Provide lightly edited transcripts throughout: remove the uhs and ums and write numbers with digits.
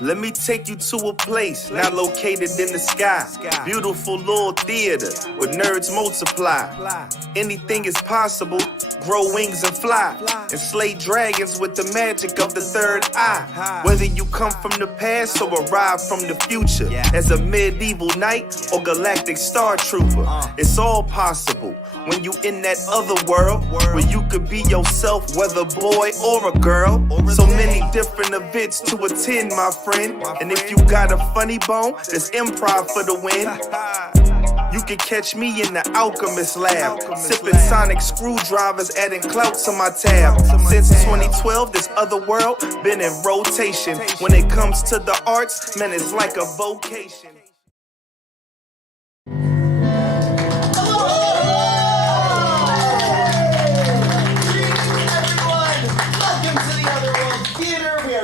Let me take you to a place not located in the sky. Beautiful little theater where nerds multiply. Anything is possible, grow wings and fly. And slay dragons with the magic of the third eye. Whether you come from the past or arrive from the future, as a medieval knight or galactic star trooper, it's all possible when you in that other world where you could be yourself, whether boy or a girl. So many different events to attend, my friend. And if you got a funny bone, there's improv for the win. You can catch me in the alchemist lab, sipping sonic screwdrivers, adding clout to my tab. Since 2012, this other world been in rotation. When it comes to the arts, man, it's like a vocation.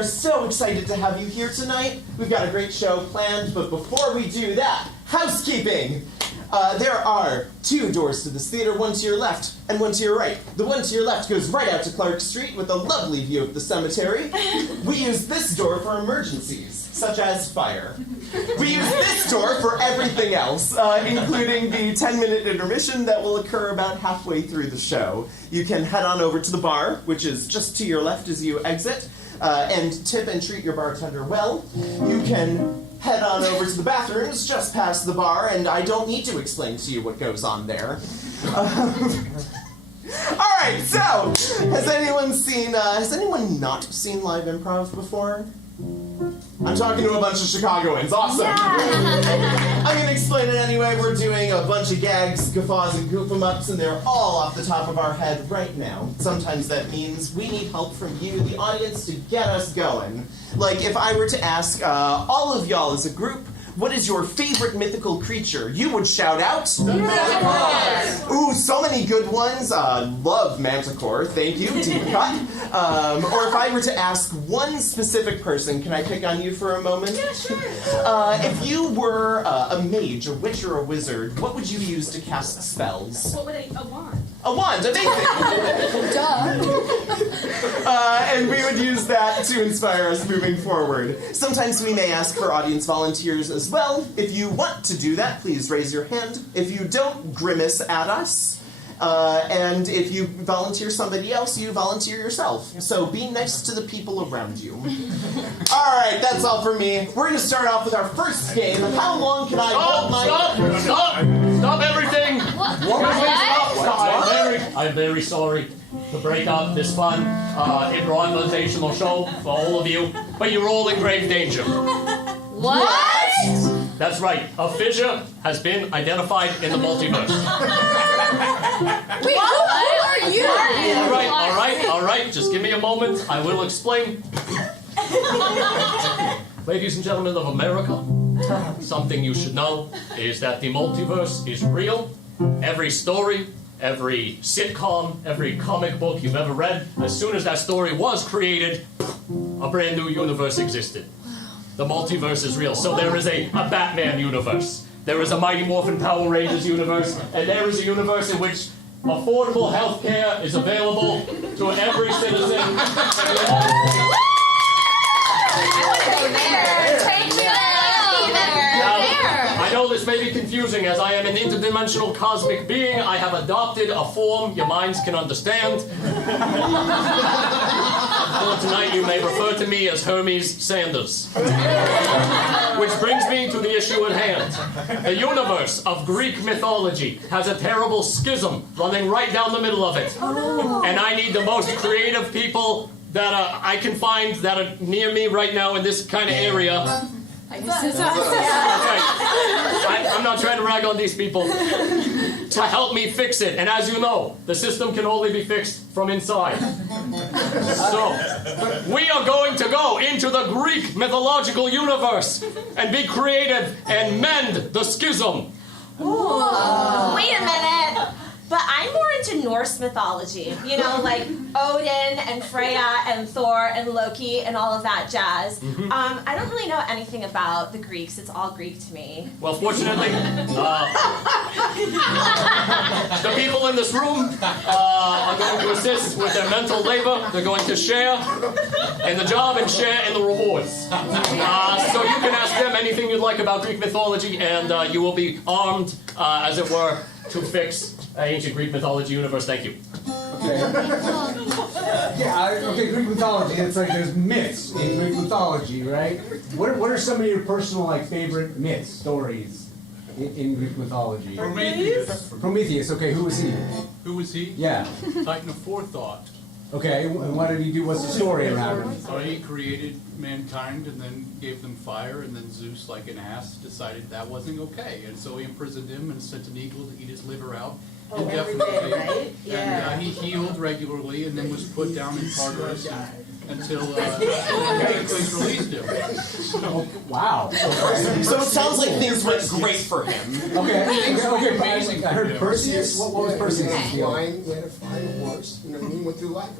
So excited to have you here tonight. We've got a great show planned, but before we do that, housekeeping! There are 2 doors to this theater, one to your left and one to your right. The one to your left goes right out to Clark Street with a lovely view of the cemetery. We use this door for emergencies, such as fire. We use this door for everything else, including the 10-minute intermission that will occur about halfway through the show. You can head on over to the bar, which is just to your left as you exit, and tip and treat your bartender well. You can head on over to the bathrooms just past the bar, and I don't need to explain to you what goes on there. Alright, so, has anyone not seen live improv before? I'm talking to a bunch of Chicagoans. Awesome. Yeah. I'm going to explain it anyway. We're doing a bunch of gags, guffaws, and goof-em-ups, and they're all off the top of our head right now. Sometimes that means we need help from you, the audience, to get us going. Like, if I were to ask all of y'all as a group, what is your favorite mythical creature? You would shout out... The Manticore! Ooh, so many good ones. Love Manticore. Thank you. Deep cut. Or if I were to ask one specific person, can I pick on you for a moment? Yeah, sure. If you were a mage, a witch, or a wizard, what would you use to cast spells? What would a wand? A wand, amazing! And we would use that to inspire us moving forward. Sometimes we may ask for audience volunteers as well. If you want to do that, please raise your hand. If you don't, grimace at us. And if you volunteer somebody else, you volunteer yourself. So be nice to the people around you. Alright, that's all for me. We're going to start off with our first game. How long can I hold my... Stop everything! Stop! I'm very sorry to break up this fun, improvisational show for all of you, but you're all in grave danger. What? That's right. A fissure has been identified in the multiverse. Wait, who are you? All right. Just give me a moment. I will explain. Ladies and gentlemen of America, something you should know is that the multiverse is real. Every story, every sitcom, every comic book you've ever read, as soon as that story was created, a brand new universe existed. The multiverse is real. So there is a Batman universe. There is a Mighty Morphin Power Rangers universe. And there is a universe in which affordable health care is available to every citizen. I know this may be confusing, as I am an interdimensional cosmic being. I have adopted a form your minds can understand. For tonight, you may refer to me as Hermes Sanders. Which brings me to the issue at hand. The universe of Greek mythology has a terrible schism running right down the middle of it. And I need the most creative people that I can find that are near me right now in this kind of area. I'm not trying to rag on these people. To help me fix it. And as you know, the system can only be fixed from inside. So, we are going to go into the Greek mythological universe and be creative and mend the schism. Wait a minute. But I'm more into Norse mythology, you know, like Odin and Freya and Thor and Loki and all of that jazz. I don't really know anything about the Greeks. It's all Greek to me. Well, fortunately, the people in this room are going to assist with their mental labor. They're going to share in the job and share in the rewards. So you can ask them anything you'd like about Greek mythology, and you will be armed, as it were, to fix ancient Greek mythology universe. Thank you. Okay. Okay, Greek mythology. It's like there's myths in Greek mythology, right? What are some of your personal, like, favorite myths, stories in Greek mythology? Prometheus. Okay, who was he? Who was he? Yeah. Titan of forethought. Okay, and what did he do? What's the story around him? So he created mankind and then gave them fire, and then Zeus, like an ass, decided that wasn't okay. And so he imprisoned him and sent an eagle to eat his liver out indefinitely. Right? Yeah. And he healed regularly and then was put down in Tartarus until Heracles released him. Oh, wow. So it sounds like things went great for him. Okay, amazing. I heard Perseus. What was Perseus' deal? He had a flying horse, you know what I mean, went through life.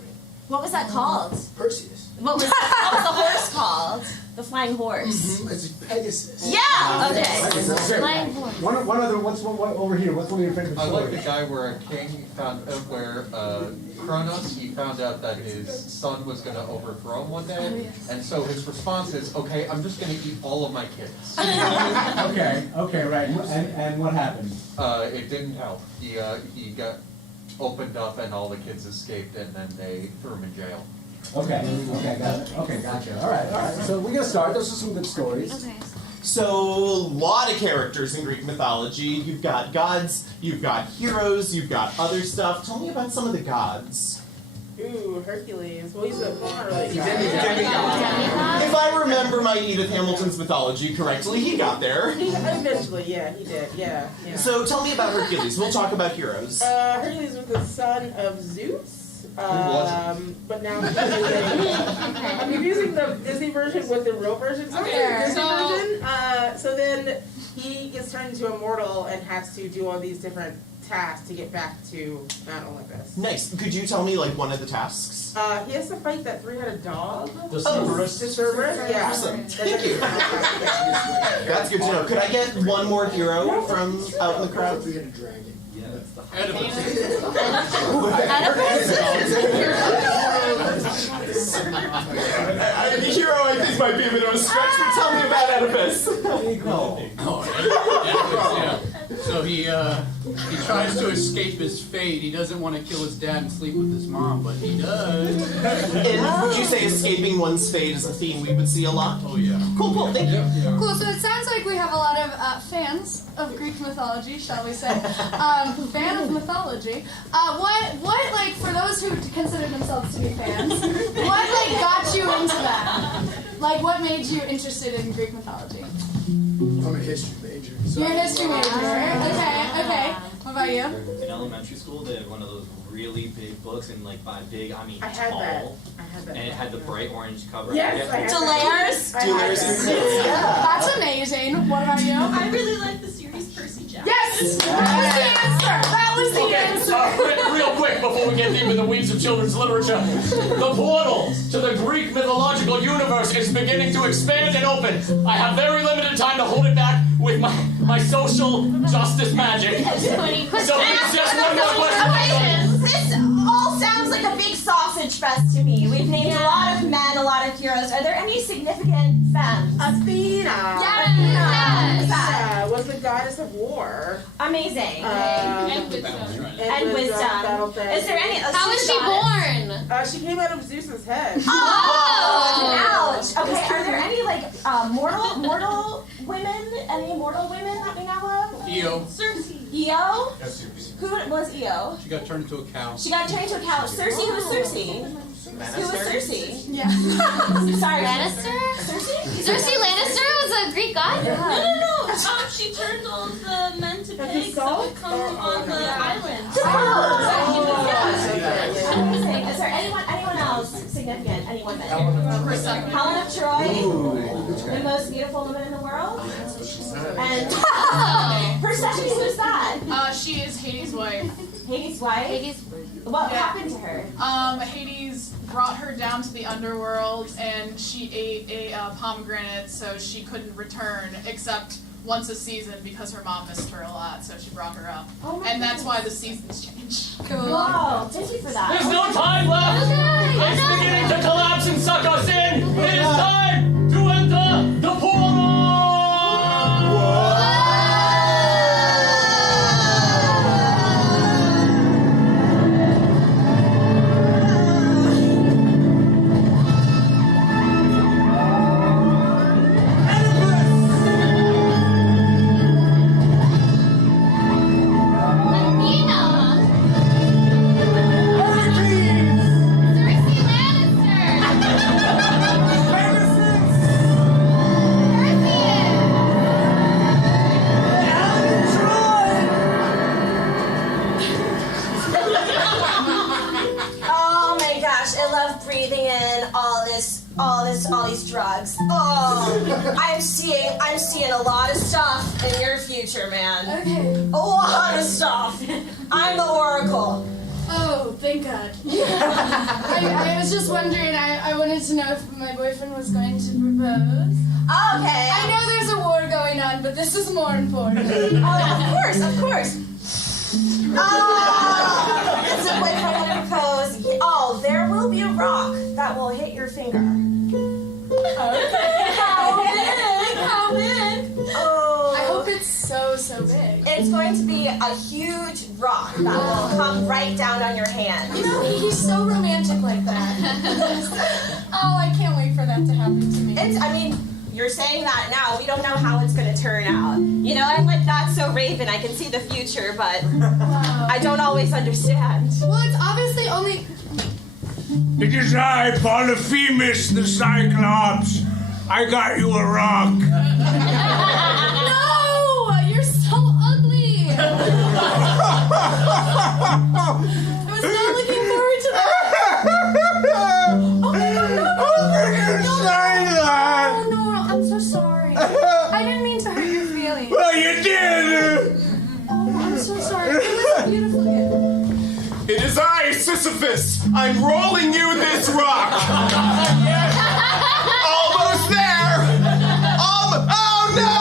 What was that called? Perseus. What was the horse called? The flying horse. It's Pegasus. Yeah. Okay. Flying horse. One other. What's one over here? What's one of your favorite I stories? like the guy where a king found where Kronos, he found out that his son was going to overthrow him one day, and so his response is, "Okay, I'm just going to eat all of my kids." Okay, right. And what happened? It didn't help. He got opened up, and all the kids escaped, and then they threw him in jail. Okay, gotcha. All right. So we're gonna start. Those are some good stories. Okay. So, a lot of characters in Greek mythology. You've got gods, you've got heroes, you've got other stuff. Tell me about some of the gods. Ooh, Hercules. Well, he's not really If I remember my Edith Hamilton's mythology correctly, he got there. Eventually, yeah, he did. Yeah. So, tell me about Hercules. We'll talk about heroes. Hercules was the son of Zeus. But now I'm using the Disney version with the real version. So so then he gets turned into a mortal and has to do all these different tasks to get back to Mount Olympus. Nice. Could you tell me, like, one of the tasks? He has to fight that three-headed dog. The Cerberus. The Cerberus, yeah. Awesome. Thank you. That's good to know. Could I get one more hero from out in the crowd? Three-headed dragon. Oedipus. The hero, I think, might be a bit of a stretch, but tell me about Oedipus. Yeah. So he tries to escape his fate. He doesn't want to kill his dad and sleep with his mom, but he does. And would you say escaping one's fate is a theme we would see a lot? Oh yeah. Cool, thank you. Yeah. Cool, so it sounds like we have a lot of fans of Greek mythology, shall we say. Fan of mythology. What, like, for those who consider themselves to be fans, what, like, got you into that? Like, what made you interested in Greek mythology? I'm a history major. So You're a history major. Okay. What about you? In elementary school, they had one of those really big books, and like by big, I mean I had tall. that. And it had the bright orange cover. Yes, I had Delayers. That's amazing. What about you? I really like the series Percy Jackson. Yes! That was the answer! Real quick, before we get deep in the weeds of children's literature, the portal to the Greek mythological universe is beginning to expand and open. I have very limited time to hold it back with my social justice magic. So it's just one more question. This all sounds like a big sausage fest to me. We've named a lot of men, a lot of heroes. Are there any significant femmes? Athena. Yes. Was the goddess of war. Amazing. And wisdom. And wisdom. Is there any? How was she born? She came out of Zeus's head. Oh! Ouch. Okay. Are there any like mortal women? Any mortal women that we know of? Io. Circe. Io. Who was Io? She got turned into a cow. She got turned into a cow. Circe. Who was Circe? Who was Circe? Yeah. Sorry. Lannister? Circe? Cersei Lannister was a Greek god? No. She turned all the men to pigs that would come on the island. Amazing. Is there anyone else significant? Any women? Helen of Troy? The most beautiful woman in the world? she said. And Persephone, who's that? She is Hades' wife. Hades' wife? What happened to her? Hades brought her down to the underworld, and she ate a pomegranate, so she couldn't return except once a season because her mom missed her a lot, so she brought her up. And that's why the seasons change. Whoa, thank you for that. There's no time left! It's beginning to collapse and suck us in! It is time to enter the portal! All these drugs. Oh, I'm seeing a lot of stuff in your future, man. Okay. A lot of stuff. I'm the Oracle. Oh, thank God. I was just wondering, I wanted to know if my boyfriend was going to propose. Okay. I know there's a war going on, but this is more important. Oh, of course. Oh, it's a boyfriend will propose. Oh, there will be a rock that will hit your finger. Okay. How big? Oh. I hope it's so big. It's going to be a huge rock that will come right down on your hand. You know, he's so romantic like that. Oh, I can't wait for that to happen to me. You're saying that now. We don't know how it's going to turn out. You know, I'm like That's So Raven. I can see the future, but I don't always understand. Well, it's obviously only... It is I, Polyphemus the Cyclops. I got you a rock. No! You're so ugly! I was not looking forward to that. Oh, no. Oh, no, I'm so sorry. I didn't mean to hurt your feelings. Well, you did! Oh, I'm so sorry. It was beautiful. It is I, Sisyphus. I'm rolling you this rock. Almost there. Oh no!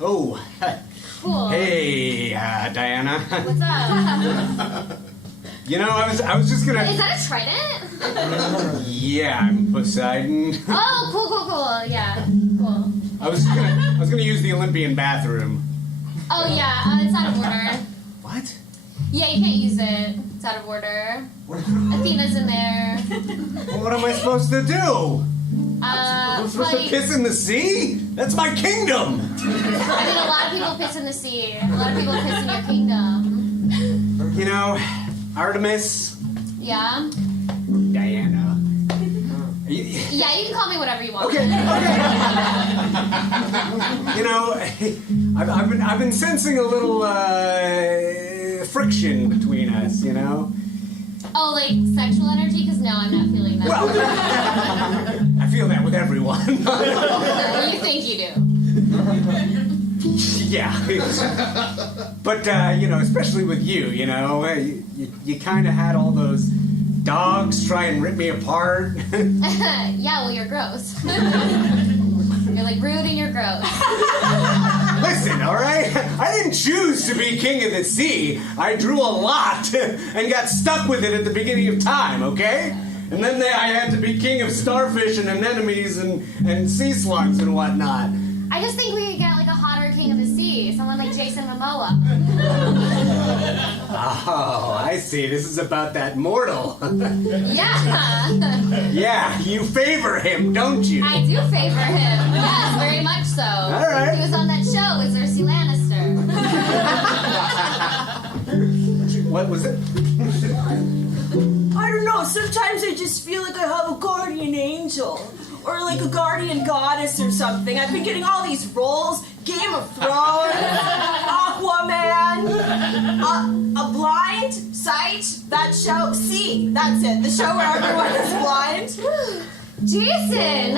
Oh. Cool. Hey, Diana. What's up? You know, I was just gonna... Is that a trident? Yeah, I'm Poseidon. Oh, cool. Yeah, cool. I was gonna use the Olympian bathroom. Oh, yeah, it's out of order. What? Yeah, you can't use it. It's out of order. Athena's in there. Well, what am I supposed to do? I'm supposed to piss in the sea? That's my kingdom! I mean, a lot of people piss in the sea. A lot of people piss in your kingdom. You know, Artemis. Yeah? Diana. Yeah, you can call me whatever you want. Okay. You know, I've been sensing a little friction between us, you know? Oh, like sexual energy? Because no, I'm not feeling that. Well, I feel that with everyone. You think you do. Yeah. But, you know, especially with you, you know, you kind of had all those dogs try and rip me apart. Yeah, well, you're gross. You're like rude and you're gross. Listen, all right? I didn't choose to be king of the sea. I drew a lot and got stuck with it at the beginning of time, okay? And then I had to be king of starfish and anemones and sea slugs and whatnot. I just think we could get like a hotter king of the sea, someone like Jason Momoa. Oh, I see. This is about that mortal. Yeah. Yeah, you favor him, don't you? I do favor him. Yes, very much so. All right. He was on that show with Cersei Lannister. What was it? I don't know. Sometimes I just feel like I have a guardian angel. Or like a guardian goddess or something. I've been getting all these roles. Game of Thrones. Oh Aquaman, a blind sight, that show, see, that's it, the show where everyone is blind. Jason!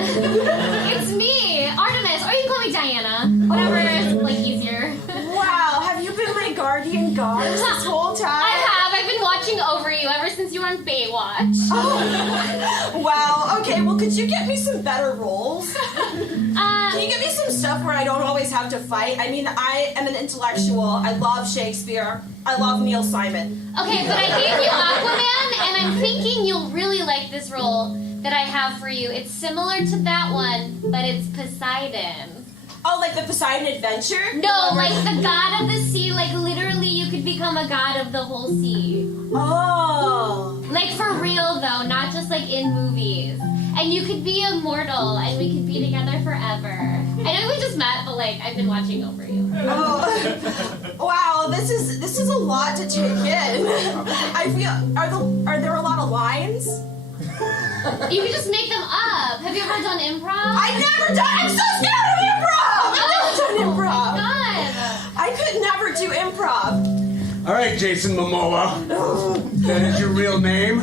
It's me, Artemis, or you can call me Diana. Whatever is, like, easier. Wow, have you been my guardian goddess this whole time? I have. I've been watching over you ever since you were on Baywatch. Oh, wow. Okay, well, could you get me some better roles? Can you get me some stuff where I don't always have to fight? I mean, I am an intellectual. I love Shakespeare. I love Neil Simon. Okay, but I gave you Aquaman, and I'm thinking you'll really like this role that I have for you. It's similar to that one, but it's Poseidon. Oh, like the Poseidon Adventure? No, like the god of the sea. Like, literally, you could become a god of the whole sea. Oh. Like, for real, though, not just, like, in movies. And you could be immortal, and we could be together forever. I know we just met, but, like, I've been watching over you. Oh. Wow, this is a lot to take in. I feel, are there a lot of lines? You could just make them up. Have you ever done improv? I've never done. I'm so scared of improv. I've never done improv. Oh my God. I could never do improv. All right, Jason Momoa. That is your real name.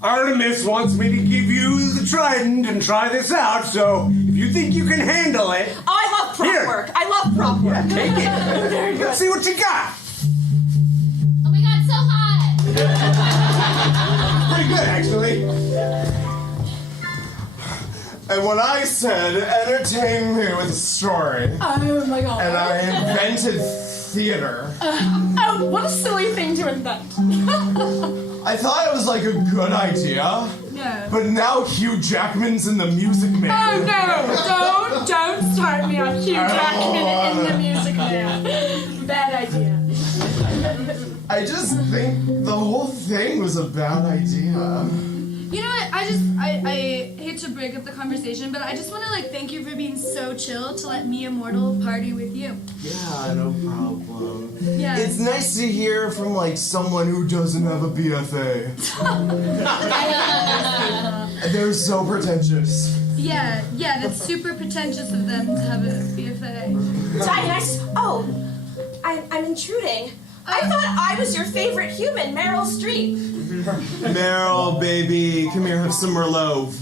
Artemis wants me to give you the trident and try this out. So if you think you can handle it, Oh, I love prop work. I love prop work. yeah, take it. Very good. Let's see what you got. Oh my God, so hot. Pretty good, actually. And when I said, entertain me with a story, Oh my God. and I invented theater, Oh, what a silly thing to invent. I thought it was like a good idea. No. But now Hugh Jackman's in the Music Man. Oh no! Don't start me on Hugh Jackman in the Music Man. Bad idea. I just think the whole thing was a bad idea. You know what? I hate to break up the conversation, but I just want to thank you for being so chill to let me, immortal, party with you. Yeah, no problem. Yeah. It's nice to hear from someone who doesn't have a BFA. They're so pretentious. Yeah, that's super pretentious of them to have a BFA. I'm intruding. I thought I was your favorite human, Meryl Streep. Meryl, baby, come here, have some Merlot.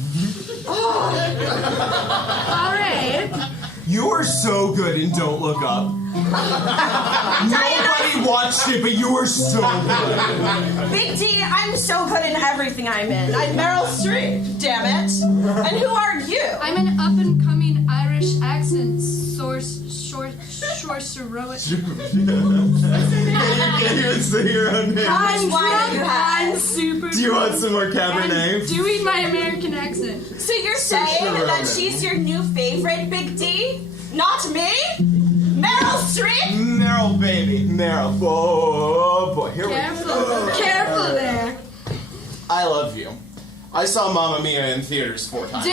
All right. You are so good in Don't Look Up. Nobody watched it, but you were so good. Big D, I'm so good in everything I'm in. I'm Meryl Streep, damn it. And who are you? I'm an up-and-coming Irish accent sorcerer. Can't even say your own name. I'm drunk, I'm super Do you want some more Cabernet? I'm doing my American accent. So you're saying that she's your new favorite, Big D? Not me? Meryl Streep? Meryl, baby. Meryl. Oh, boy. Here we go. Careful there. I love you. I saw Mamma Mia in theaters 4 times.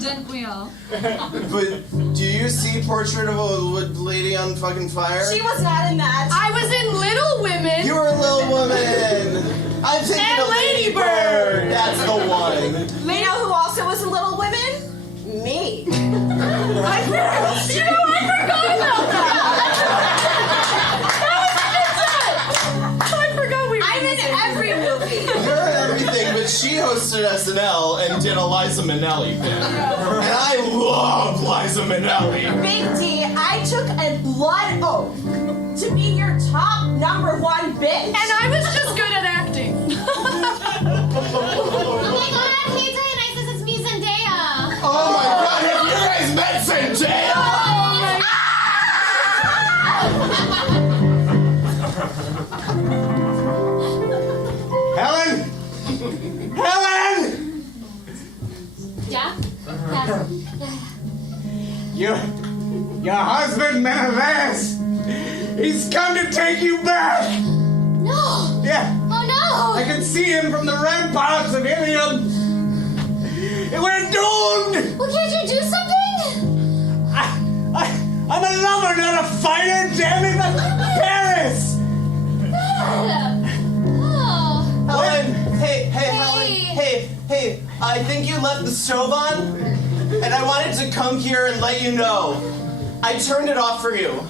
Didn't we all? But do you see Portrait of a Wood Lady on fucking Fire? She was not in that. I was in Little Women. You were Little Woman. I'm thinking And of Lady Bird. That's the one. You know who also was in Little Women? Me. I forgot about that. I forgot we were I'm in every movie. You're in everything, but she hosted SNL and did a Liza Minnelli thing. And I love Liza Minnelli. Big D, I took a blood oath to be your top #1 bitch. And I was just good at acting. Oh my God, hey Dionysus, it's me, Zendaya. Oh my God, have you guys met Zendaya? Helen! Helen! Yeah? Your husband, Menelaus, he's come to take you back. No! Yeah. Oh no! I can see him from the ramparts of Ilium. We're doomed! Well, can't you do something? I'm a lover, not a fighter, damn it! Paris! Oh. Helen! Hey, Helen! Hey, I think you left the stove on, and I wanted to come here and let you know. I turned it off for you.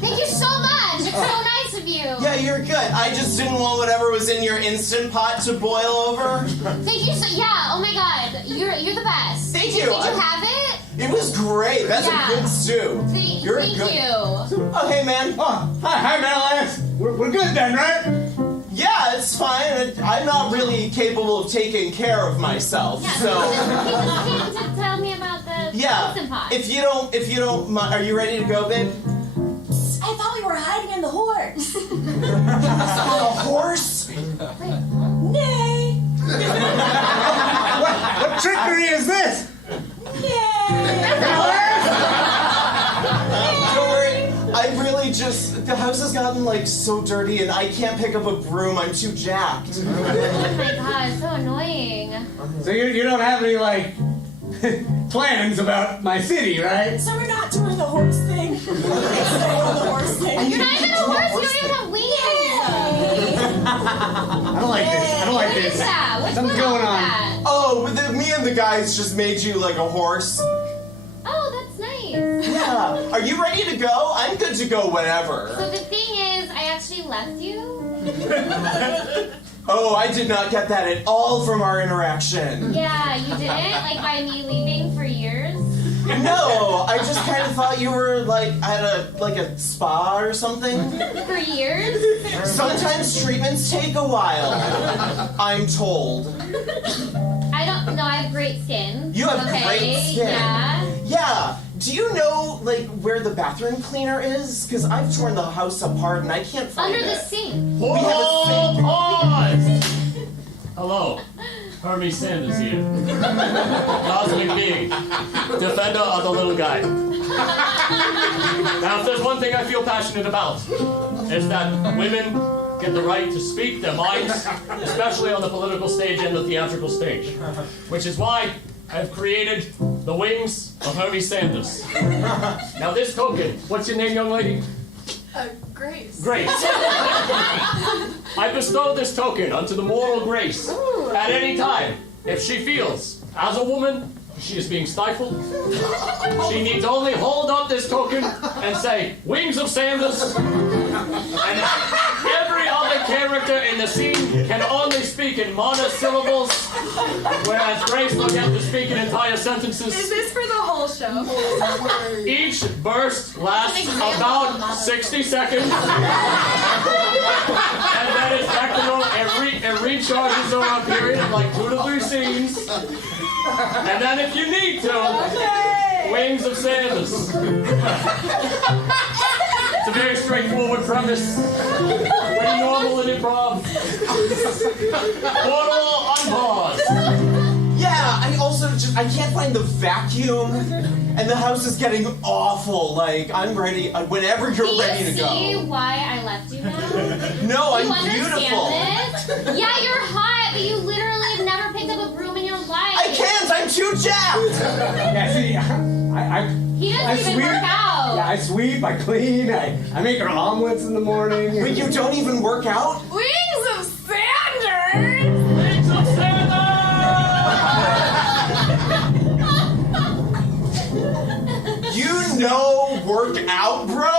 Thank you so much. It's so nice of you. Yeah, you're good. I just didn't want whatever was in your Instant Pot to boil over. Thank you so. Yeah. Oh my God. You're the best. Thank Did you. you have it? It was great. That's Yeah. a good stew. Thank You're you. Oh, hey, man. Oh, hi, Metalance. We're good then, right? Yeah, it's fine. I'm not really capable of taking care of myself, Yeah. so. Can you tell me about the Yeah. Instant Pot? If you don't mind, are you ready to go, babe? I thought we were hiding in the horse. A horse? Nay. What trickery is this? Don't worry. I really just the house has gotten like so dirty, and I can't pick up a broom. I'm too jacked. Oh my God, so annoying. So you don't have any like plans about my city, right? So we're not doing the horse thing. We're not doing the horse thing. You're not even a horse. You don't even have wings. I don't like this. I don't like What this. is that? What's Something's going going on? on. With that? Oh, me and the guys just made you like a horse. Oh, that's nice. Yeah. Are you ready to go? I'm good to go whenever. So the thing is, I actually left you. Oh, I did not get that at all from our interaction. Yeah, you didn't? Like by me leaving for years? No, I just kind of thought you were like at a spa or something. For years? Sometimes treatments take a while, I'm told. I don't know, I have great skin. You have okay, great skin. Yeah. Yeah. Do you know like where the bathroom cleaner is? Because I've torn the house apart and I can't find Under it. the sink. We have a sink. Pause! Hello, Hermes Sanders here. Cosmic being, defender of the little guy. Now, if there's one thing I feel passionate about, it's that women get the right to speak their minds, especially on the political stage and the theatrical stage. Which is why I've created the wings of Hermes Sanders. Now, this token, what's your name, young lady? Grace. Grace. I bestow this token unto the mortal Grace at any time. If she feels, as a woman, she is being stifled, she needs only hold up this token and say, "Wings of Sanders," and every other character in the scene can only speak in monosyllables, whereas Grace will get to speak in entire sentences. Is this for the whole show? Each burst lasts about 60 seconds. And then it's back to normal. It recharges over a period of like 2 to 3 scenes. And then if you need to, Wings of Sanders. It's a very straightforward premise. Pretty normal in improv. Portal unpause. Yeah, I can't find the vacuum, and the house is getting awful. Like, I'm ready, whenever you're ready to Do you see go. why I left you now? No, you I'm beautiful. understand this? Yeah, you're hot, but you literally have never picked up a broom in your life. I can't, I'm too jacked! Yeah, see, He doesn't even work out. Yeah, I sweep, I clean, I make her omelets in the morning. Wait, you don't even work out? Wings of Sanders! Wings of Sanders! You know work out, bro?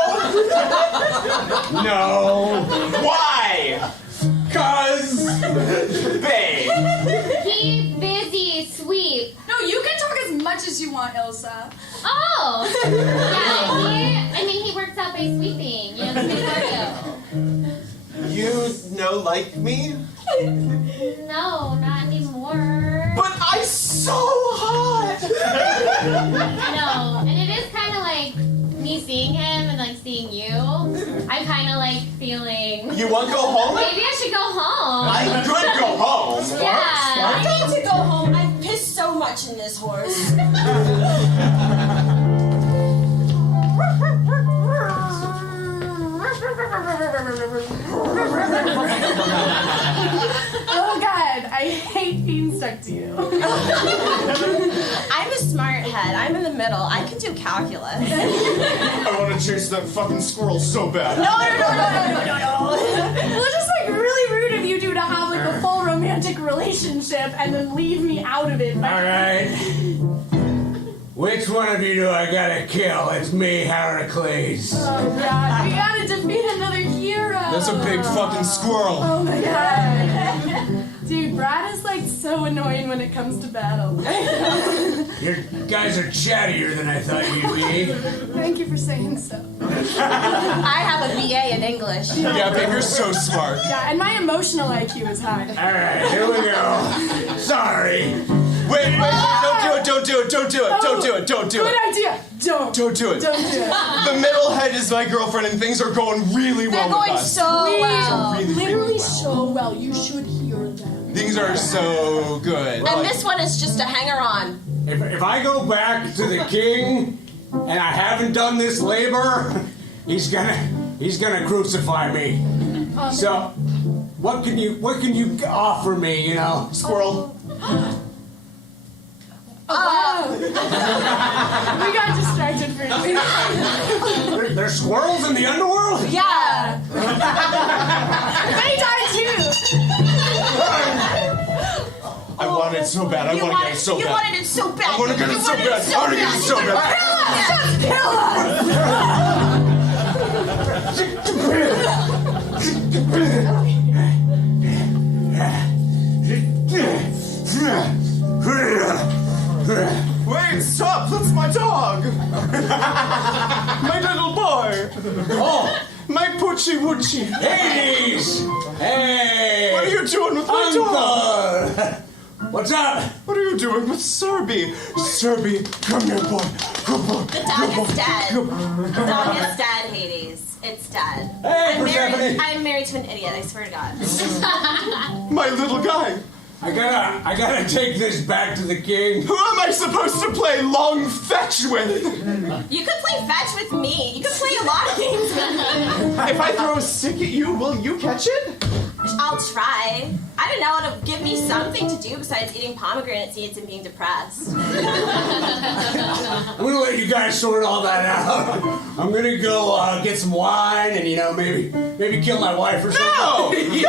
No. Why? 'Cause... Babe. Keep busy, sweep. No, you can talk as much as you want, Ilsa. Oh! Yeah, he works out by sweeping. You know, sweep cardio. You know like me? No, not anymore. But I'm so hot! No, and it is kind of like me seeing him and like seeing you. I'm kind of like feeling. You want to go home? Maybe I should go home. I could go home. Yeah. I need to go home. I've pissed so much in this horse. Oh God, I hate being stuck to you. I'm a smart head. I'm in the middle. I can do calculus. I want to chase that fucking squirrel so bad. No. Well, it's just like really rude of you two to have like a full romantic relationship and then leave me out of it. Alright. Which one of you do I gotta kill? It's me, Heracles. Oh god, we gotta defeat another hero. That's a big fucking squirrel. Oh my god. Dude, Brad is like so annoying when it comes to battle. You guys are chattier than I thought you'd be. Thank you for saying so. I have a BA in English. Yeah, babe, you're so smart. Yeah, and my emotional IQ is high. Alright, here we go. Sorry. Wait, don't do it. Don't do it. Good idea. Don't do it. Don't do it. The middle head is my girlfriend, and things are going really well with us. They're going so well. Literally so well. You should hear them. Things are so good. And this one is just a hanger-on. If I go back to the king and I haven't done this labor, he's gonna crucify me. So, what can you offer me? You know, squirrel. Oh, wow. We got distracted for a second. There's squirrels in the underworld? Yeah. They died too. I want it so bad. I want to get it so bad. You wanted it so bad. I want to get it so bad. I want to get it so bad. Wait, stop! That's my dog! My little boy! Oh! My Poochie Woochie! Hades! Hey! What are you doing with my dog? What's up? What are you doing with Serby? Serby, come here, boy. Come on. The dog is dead. The dog is dead, Hades. It's dead. Hey, I'm married to an idiot, I swear to God. My little guy. I gotta take this back to the king. Who am I supposed to play long fetch with? You could play fetch with me. You could play a lot of games with me. If I throw a stick at you, will you catch it? I'll try. I don't know, it'll give me something to do besides eating pomegranate seeds and being depressed. I'm gonna let you guys sort all that out. I'm gonna go get some wine and, you know, maybe kill my wife or something. No, you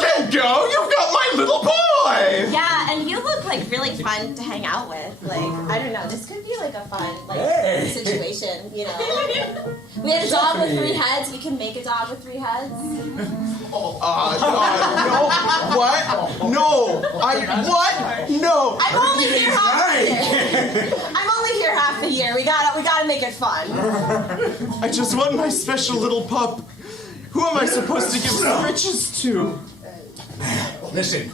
can't go. You've got my little boy. Yeah, and you look like really fun to hang out with. Like, I don't know, this could be like a fun situation, you know. We had a dog with 3 heads. We can make a dog with 3 heads. No. What? No. What? No. I'm only here half the year. I'm only here half the year. We gotta make it fun. I just want my special little pup. Who am I supposed to give some riches to? Listen,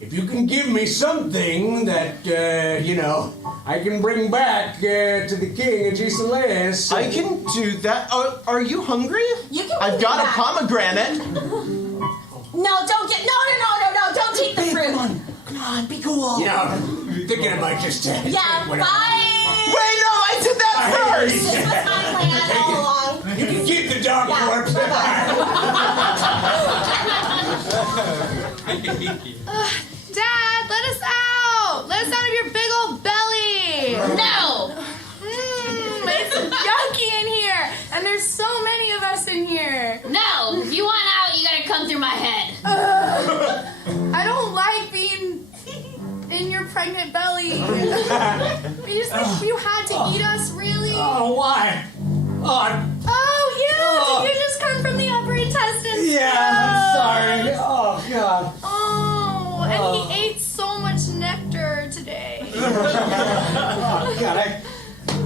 if you can give me something that, you know, I can bring back to the king of Giseleus. I can do that. Are you hungry? You can. I've got a pomegranate. No, don't get. No! Don't take the fruit. Come on, be cool. You know, I'm thinking I might just Yeah, bye. Wait, no, I did that first. This was my plan all along. You can keep the dog corpse. Dad, let us out! Let us out of your big old belly! No! It's yucky in here! And there's so many of us in here! No! If you want out, you gotta come through my head. I don't like being in your pregnant belly. You just like you had to eat us, really? Oh, why? Did you just come from the upper intestines? Yeah, I'm sorry. Oh, God. Oh, and he ate so much nectar today. Oh, God,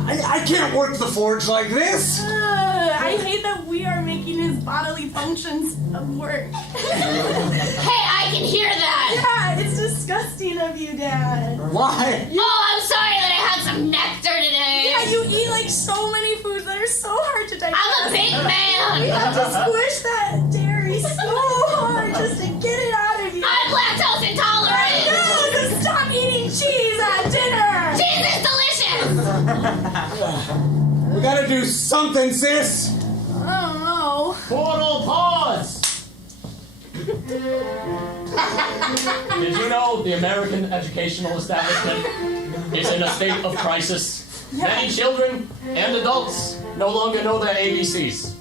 I can't work the forge like this. I hate that we are making his bodily functions work. Hey, I can hear that! Yeah, it's disgusting of you, Dad. Why? Oh, I'm sorry that I had some nectar today. Yeah, you eat like so many foods that are so hard to digest. I'm a big man. We have to squish that dairy so hard just to get it out of you. I'm lactose intolerant. No, just stop eating cheese at dinner. Cheese is delicious. We gotta do something, sis. I don't know. Portal pause! Did you know the American educational establishment is in a state of crisis? Many children and adults no longer know their ABCs.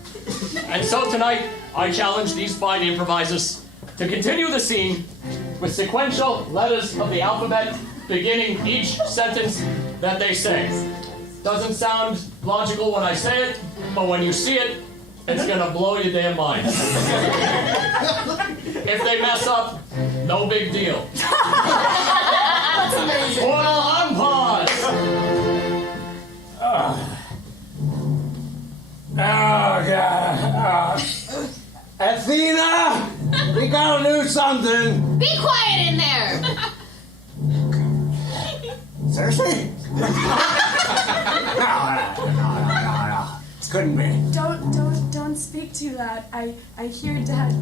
And so tonight, I challenge these fine improvisers to continue the scene with sequential letters of the alphabet beginning each sentence that they say. Doesn't sound logical when I say it, but when you see it, it's gonna blow your damn mind. If they mess up, no big deal. That's amazing. Portal unpause! Oh, God. Athena, we gotta do something. Be quiet in there! Seriously? No. It couldn't be. Don't speak too loud. I hear Dad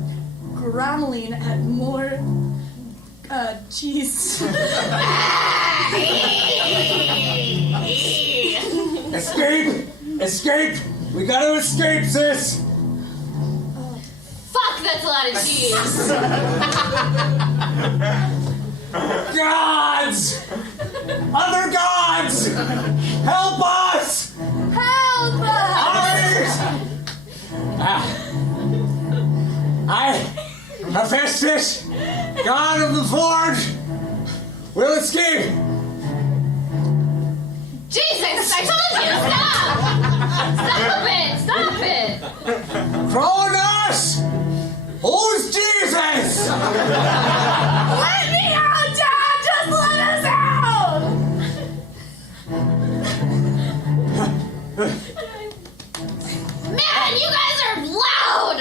grumbling at more cheese. Escape! We gotta escape, sis! Fuck, that's a lot of cheese! Gods! Other gods! Help us! Help us! Hephaestus, god of the forge, will escape! Jesus, I told you, stop! Stop it! Cronus! Who's Jesus? Let me out, Dad! Just let us out! Man, you guys are loud!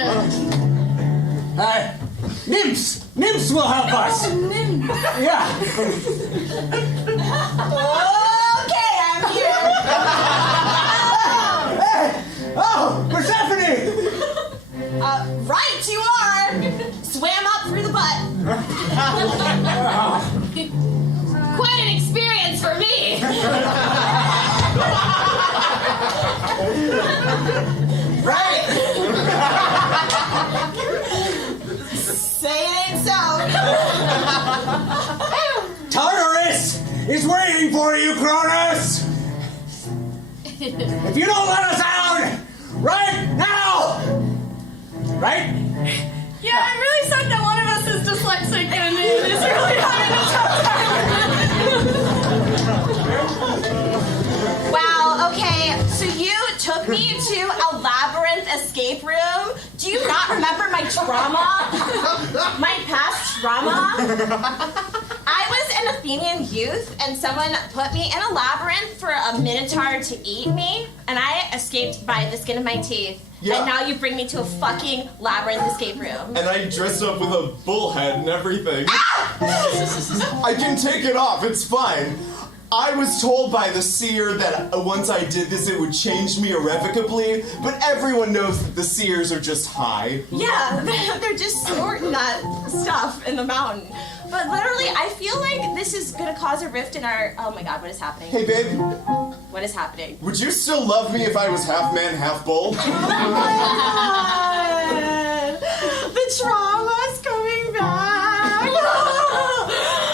Nymphs! Nymphs will help us! Nymphs. Yeah! Okay, I'm here. Oh, Persephone! Right, you are. Swam up through the butt. Quite an experience for me! Right. Say it ain't so. Tartarus is waiting for you, Cronus! If you don't let us out right now! Right? Yeah, I'm really sad that one of us is dyslexic and is really having a tough time. Wow, okay, so you took me to a labyrinth escape room. Do you not remember my trauma? My past trauma? I was an Athenian youth, and someone put me in a labyrinth for a minotaur to eat me, and I escaped by the skin of my teeth. Yeah. And now you bring me to a fucking labyrinth escape room. And I dressed up with a bullhead and everything. I can take it off, it's fine. I was told by the seer that once I did this, it would change me irrevocably, but everyone knows that the seers are just high. Yeah, they're just snorting that stuff in the mountain. But literally, I feel like this is gonna cause a rift in our... Oh my god, what is happening? Hey, babe. What is happening? Would you still love me if I was half man, half bull? Oh my god! The trauma's coming back!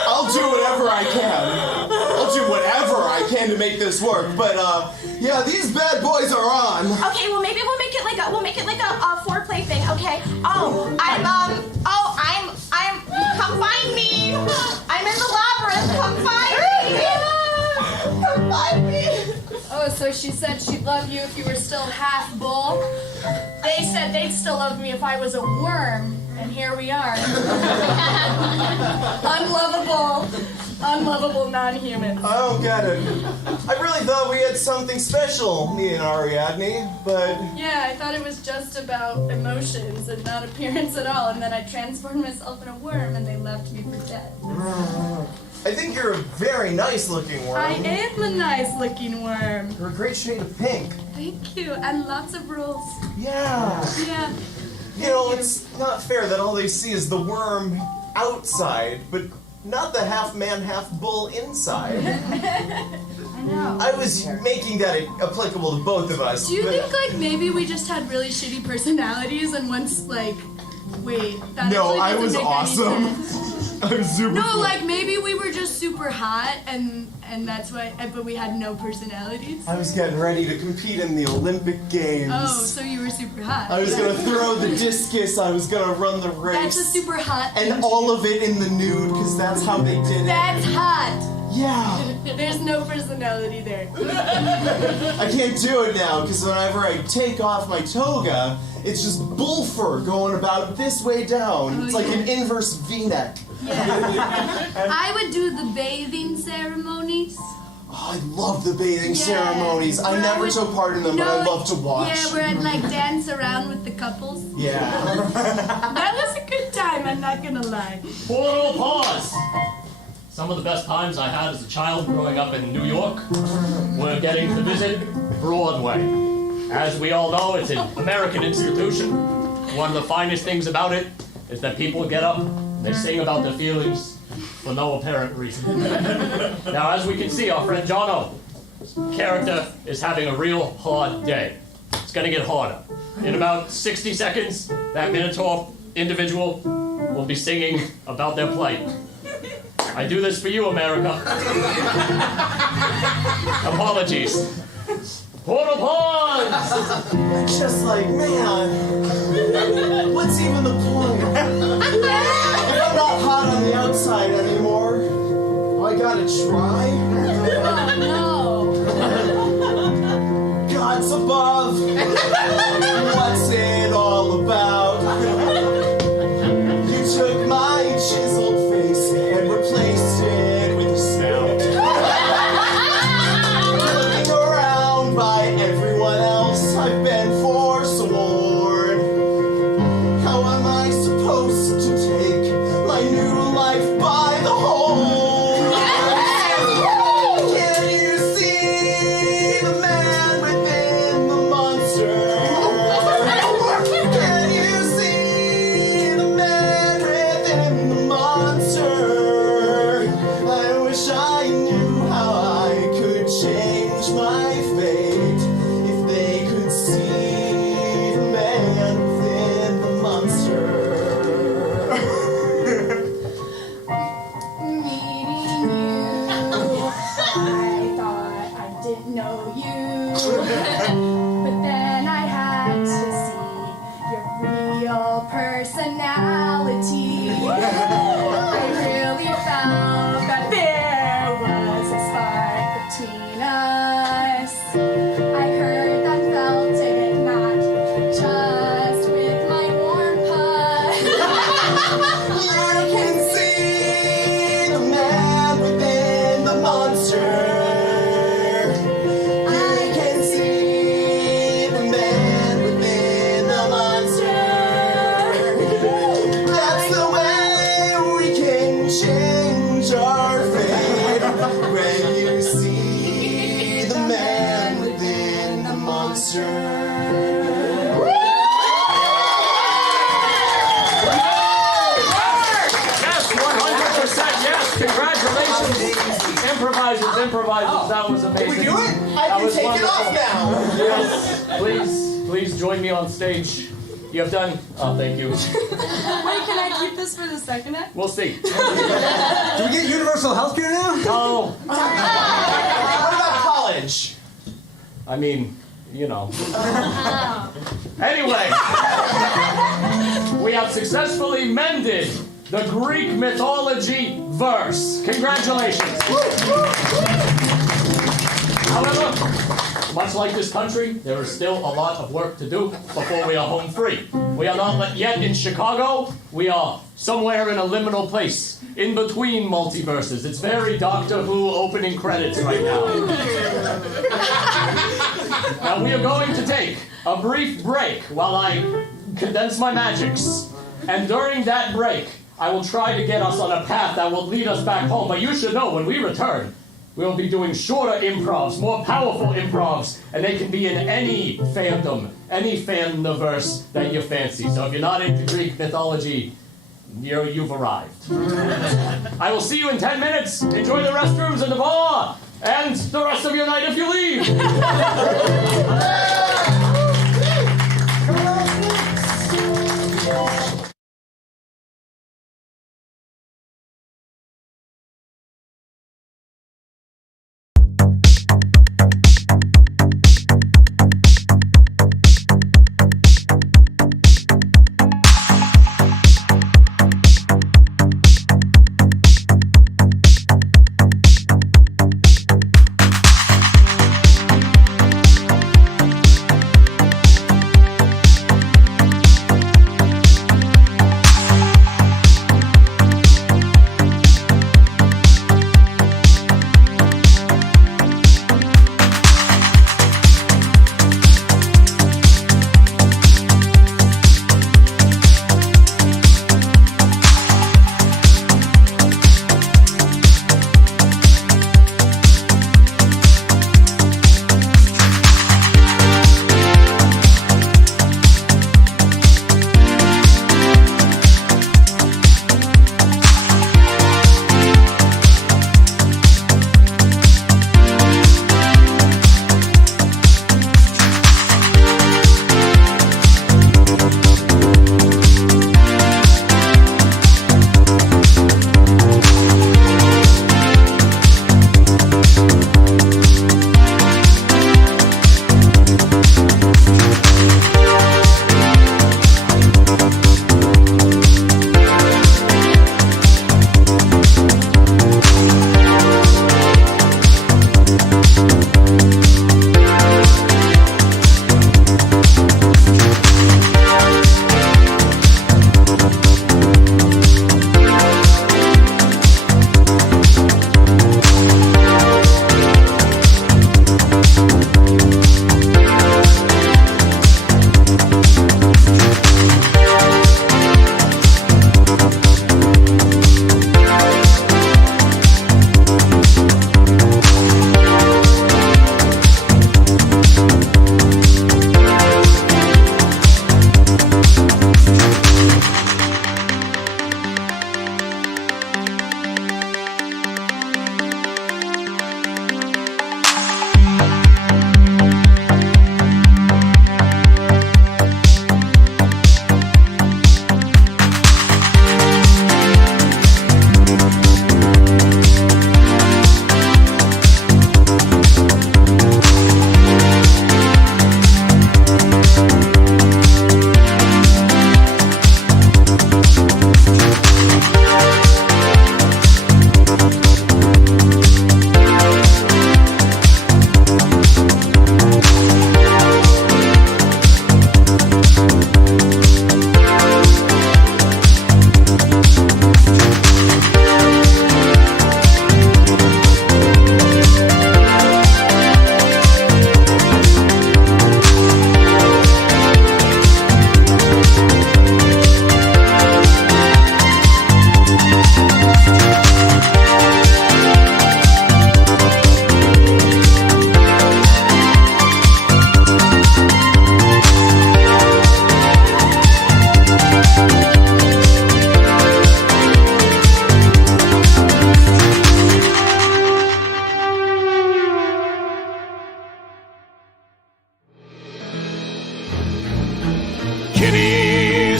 I'll do whatever I can. I'll do whatever I can to make this work, but yeah, these bad boys are on. Okay, well maybe we'll make it like a foreplay thing. Okay. Come find me. I'm in the labyrinth. Come find me. Come find me. Oh, so she said she'd love you if you were still half bull. They said they'd still love me if I was a worm, and here we are. Unlovable non-human. I don't get it. I really thought we had something special, me and Ariadne, but... Yeah, I thought it was just about emotions and not appearance at all, and then I transformed myself in a worm and they left me for dead. I think you're a very nice-looking worm. I am a nice-looking worm. You're a great shade of pink. Thank you, and lots of rules. Yeah. Yeah. You know, it's not fair that all they see is the worm outside, but not the half man, half bull inside. I know. I was making that applicable to both of us. Do you but think, like, maybe we just had really shitty personalities and once, like, wait, that No, actually I was doesn't make any awesome. sense. I was super No, cool. like, maybe we were just super hot and that's why, but we had no personalities. I was getting ready to compete in the Olympic Games. Oh, so you were super hot. I was gonna throw the discus, I was gonna run the race. That's a super hot thing And to all do. of it in the nude, because that's how they did it. That's hot. Yeah. There's no personality there. I can't do it now, because whenever I take off my toga, it's just bull fur going about this way down. It's like an inverse V-neck. I would do the bathing ceremonies. Oh, I love the bathing ceremonies. I never took part in them, but I love to watch. Yeah, where I'd like dance around with the couples. Yeah. That was a good time, I'm not gonna lie. Portal-Prov! Some of the best times I had as a child growing up in New York were getting to visit Broadway. As we all know, it's an American institution. One of the finest things about it is that people get up, they sing about their feelings for no apparent reason. Now, as we can see, our friend Jono's character is having a real hard day. It's gonna get harder. In about 60 seconds, that Minotaur individual will be singing about their plight. I do this for you, America. Apologies. Portal-Prov! Just like, man, what's even the point? If I'm not hot on the outside anymore, I gotta try. Oh, no. God's above. What's it all about? You took my chiseled face and replaced it with a snout. Looking around by everyone else, I've been forsworn. How am I supposed to take my new life by the horns? Can you see the man within the monster? Can you see the man within the monster? I wish I knew how I could change my fate. If they could see the man within the monster. meeting you. I thought I didn't know you. But then I had to see your real personality. I really found that there was a spark between us. I heard and felt it, not just with my warm pud. I can see the man within the monster. I can see the man within the monster. That's the way we can change our fate. When you see the man within the monster. Yes, 100% yes. Congratulations. Improvisers, that was amazing. Can we do it? I That can was take wonderful. it off now. Yes, please join me on stage. You have done, oh, thank you. Wait, can I keep this for the second act? We'll see. Do we get universal health care now? No, What about college? I mean, you know. Anyway, we have successfully mended the Greek mythology verse. Congratulations. However, much like this country, there is still a lot of work to do before we are home free. We are not yet in Chicago. We are somewhere in a liminal place, in between multiverses. It's very Doctor Who opening credits right now. Now we are going to take a brief break while I condense my magics. And during that break, I will try to get us on a path that will lead us back home. But you should know, when we return, we'll be doing shorter improvs, more powerful improvs, and they can be in any fandom, any fan-universe that you fancy. So if you're not into Greek mythology, you've arrived. I will see you in 10 minutes. Enjoy the restrooms and the bar, and the rest of your night if you leave.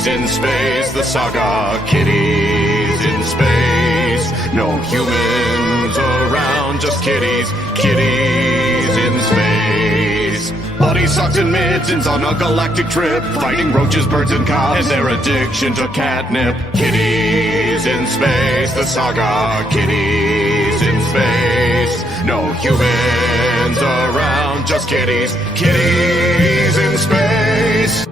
in space, the saga. Kitties in space. No humans around, just kitties. Kitties in space. Body sucks and mittens on a galactic trip, fighting roaches, birds, and cows, and their addiction to catnip. Kitties in space, the saga. Kitties in space. No humans around, just kitties. Kitties in space.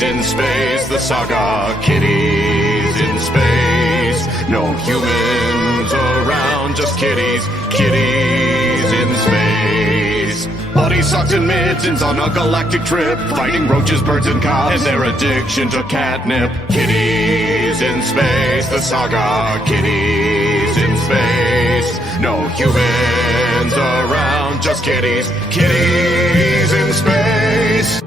Kitties in space, the saga. Kitties in space. No humans around, just kitties. Kitties in space. Body socks and mittens on a galactic trip, fighting roaches, birds, and cops, and their addiction to catnip. Kitties in space, the saga. Kitties in space. No humans around, just kitties. Kitties in space.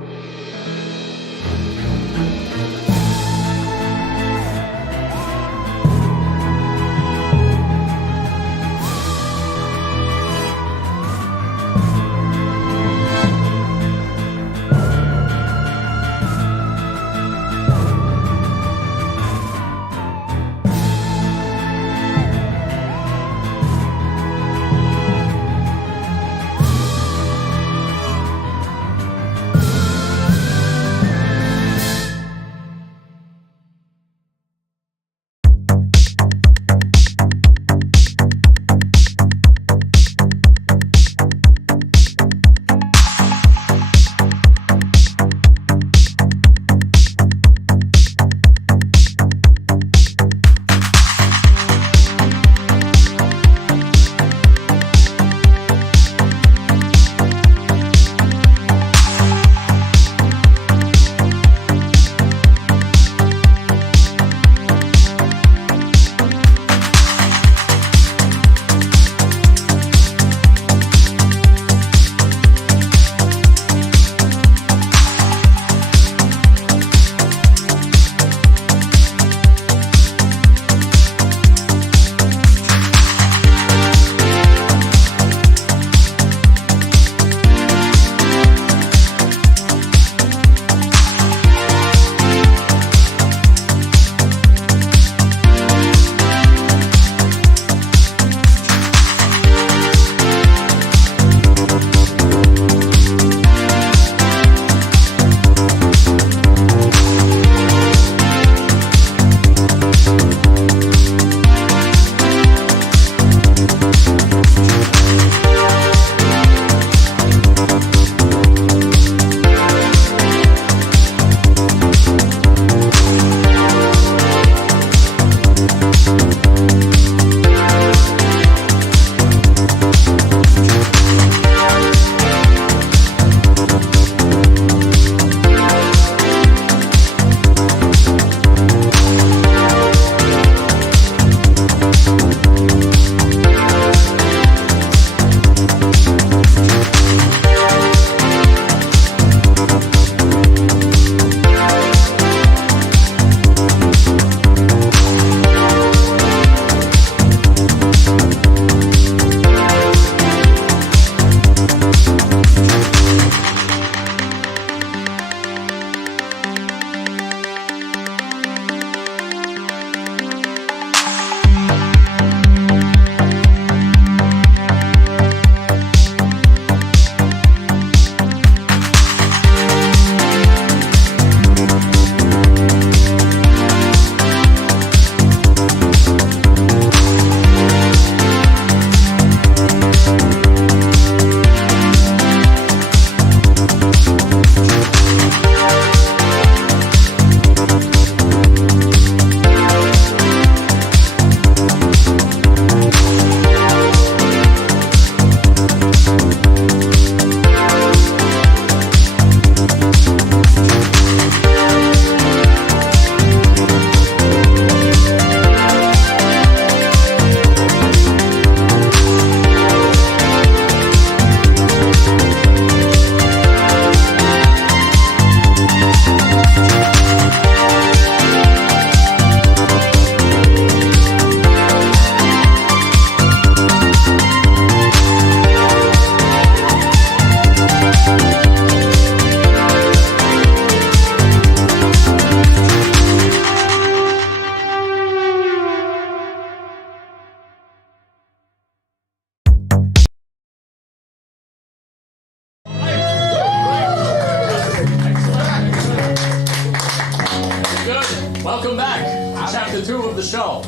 Welcome back to Chapter 2 of the show.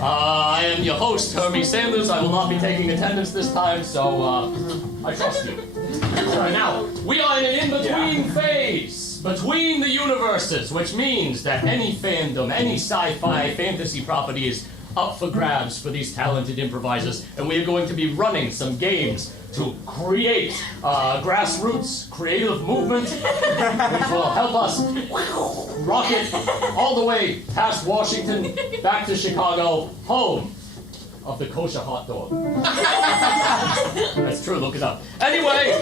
I am your host, Hermie Sanders. I will not be taking attendance this time, so I trust you. All right, now, we are in an in-between phase. between the universes, which means that any fandom, any sci-fi fantasy property is up for grabs for these talented improvisers, and we are going to be running some games to create grassroots creative movement, which will help us rocket all the way past Washington, back to Chicago, home of the kosher hot dog. That's true, look it up. Anyway,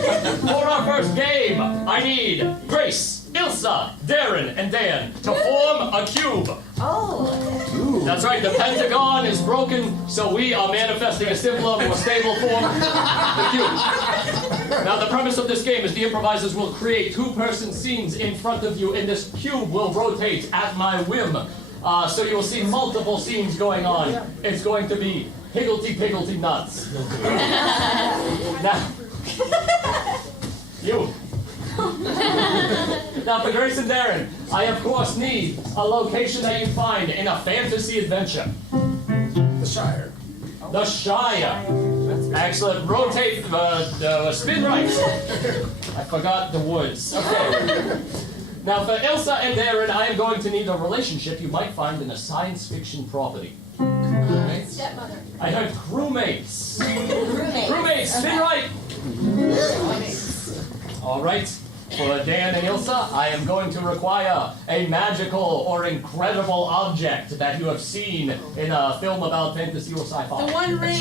for our first game, I need Grace, Ilsa, Darren, and Dan to form a cube. Oh. That's right, the pentagon is broken, so we are manifesting a simpler, more stable form, the cube. Now, the premise of this game is the improvisers will create two-person scenes in front of you, and this cube will rotate at my whim. So you will see multiple scenes going on. It's going to be higgledy-piggledy nuts. Now, you. Now, for Grace and Darren, I of course need a location that you find in a fantasy adventure. The Shire. The Shire. Excellent. Rotate, spin right. I forgot the woods. Okay. Now, for Ilsa and Darren, I am going to need a relationship you might find in a science fiction property. Stepmother. I heard crewmates. Crewmates. Crewmates, spin right. All right. For Dan and Ilsa, I am going to require a magical or incredible object that you have seen in a film about fantasy or sci-fi. The One Ring.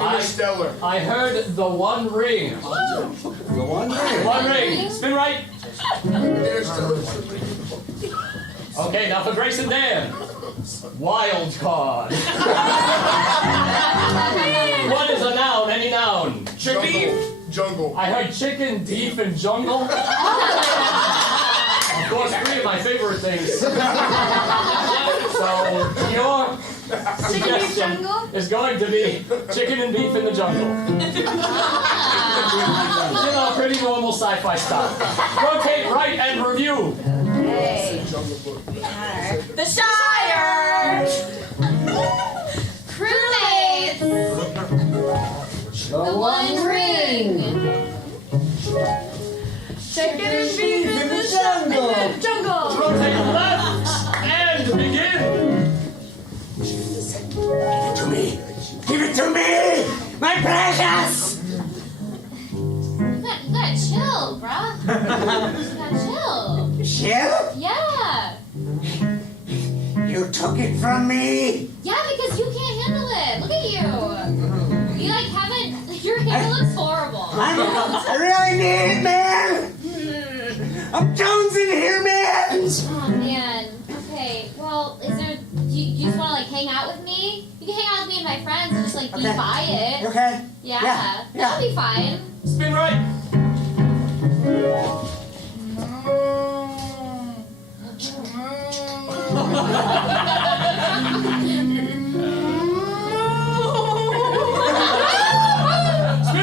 Interstellar. I heard the One Ring. The One Ring. One Ring. Spin right. Okay, now for Grace and Dan. Wild card. What is a noun? Any noun? Chicken. Jungle. I heard chicken, deep, and jungle. Of course, three of my favorite things. So your suggestion is going to be chicken and beef in the jungle. You know, pretty normal sci-fi stuff. Rotate right and review. Hey. The Shire! Crewmates! The One Ring! Chicken and beef in the jungle! Rotate left and begin. Give it to me! Give it to me! My precious! You gotta chill, bruh. You gotta chill. Chill? Yeah. You took it from me? Yeah, because you can't handle it. Look at you. You like haven't. Your hair looks horrible. I really need it, man! I'm jonesing here, man! Oh man. Okay. Well, is there? You just want to like hang out with me? You can hang out with me and my friends and just like be quiet. Okay. Yeah. That'll be fine. Spin right. Spin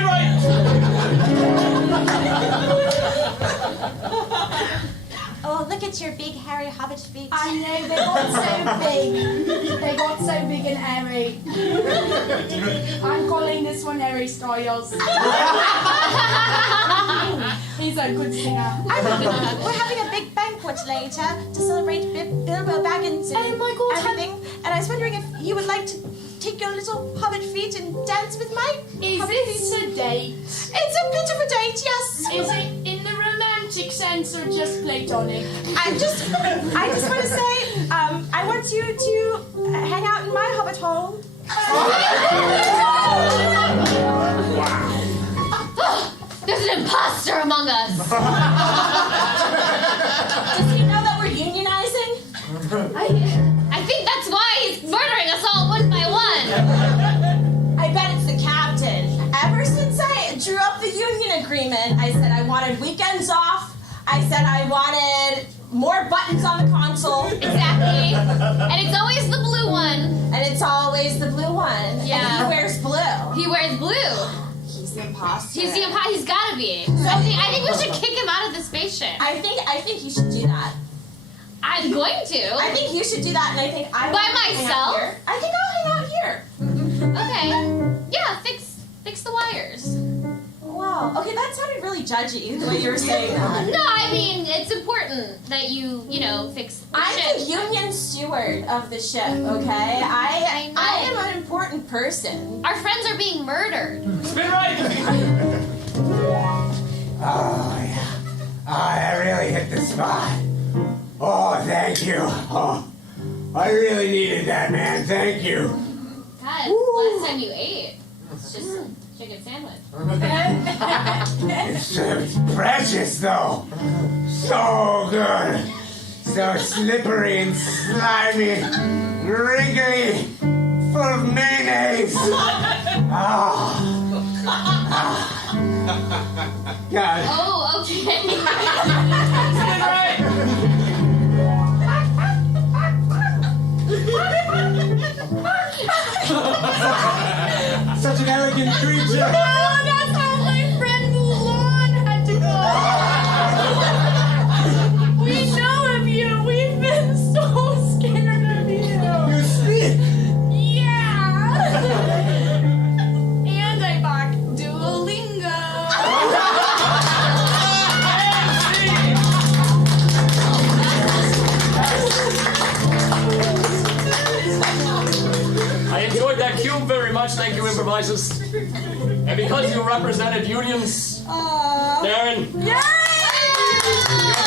right. Oh, look at your big hairy hobbit feet. I know, they got so big. They got so big and hairy. I'm calling this one Harry Styles. He's a good singer. We're having a big banquet later to celebrate Bilbo Baggins and everything. And I was wondering if you would like to take your little hobbit feet and dance with my Is this a date? It's a bit of a date, yes. Is it in the romantic sense or just platonic? I just want to say, I want you to hang out in my hobbit hole. There's an imposter among us. Does he know that we're unionizing? I think that's why he's murdering us all one by one. I bet it's the captain. Ever since I drew up the union agreement, I said I wanted weekends off. I said I wanted more buttons on the console. Exactly. And it's always the blue one. And it's always the blue one. Yeah. And he wears blue. He wears blue. He's the imposter. He's the imposter. He's gotta be. So I think we should kick him out of the spaceship. I think you should do that. I'm going to. I think you should do that, and I think I By want to myself? hang out here. I think I'll hang out here. Okay. Yeah, fix the wires. Well, wow. Okay, that sounded really judgy, the way you were saying that. No, I mean, it's important that you fix the I'm ship. the union steward of the ship, okay? I am an important person. Our friends are being murdered. Spin right! Oh, yeah. I really hit the spot. Oh, thank you. Oh, I really needed that, man. Thank you. God, last time you ate, it's just a chicken sandwich. It's precious, though. So good. So slippery and slimy, wrinkly, full of mayonnaise. God. Oh, okay. Such an arrogant creature. No, that's how my friend Mulan had to go. We know of you. We've been so scared of you. You speak. Yeah. And I bought Duolingo. I enjoyed that cube very much. Thank you, improvisers. And because you represented unions, Darren, you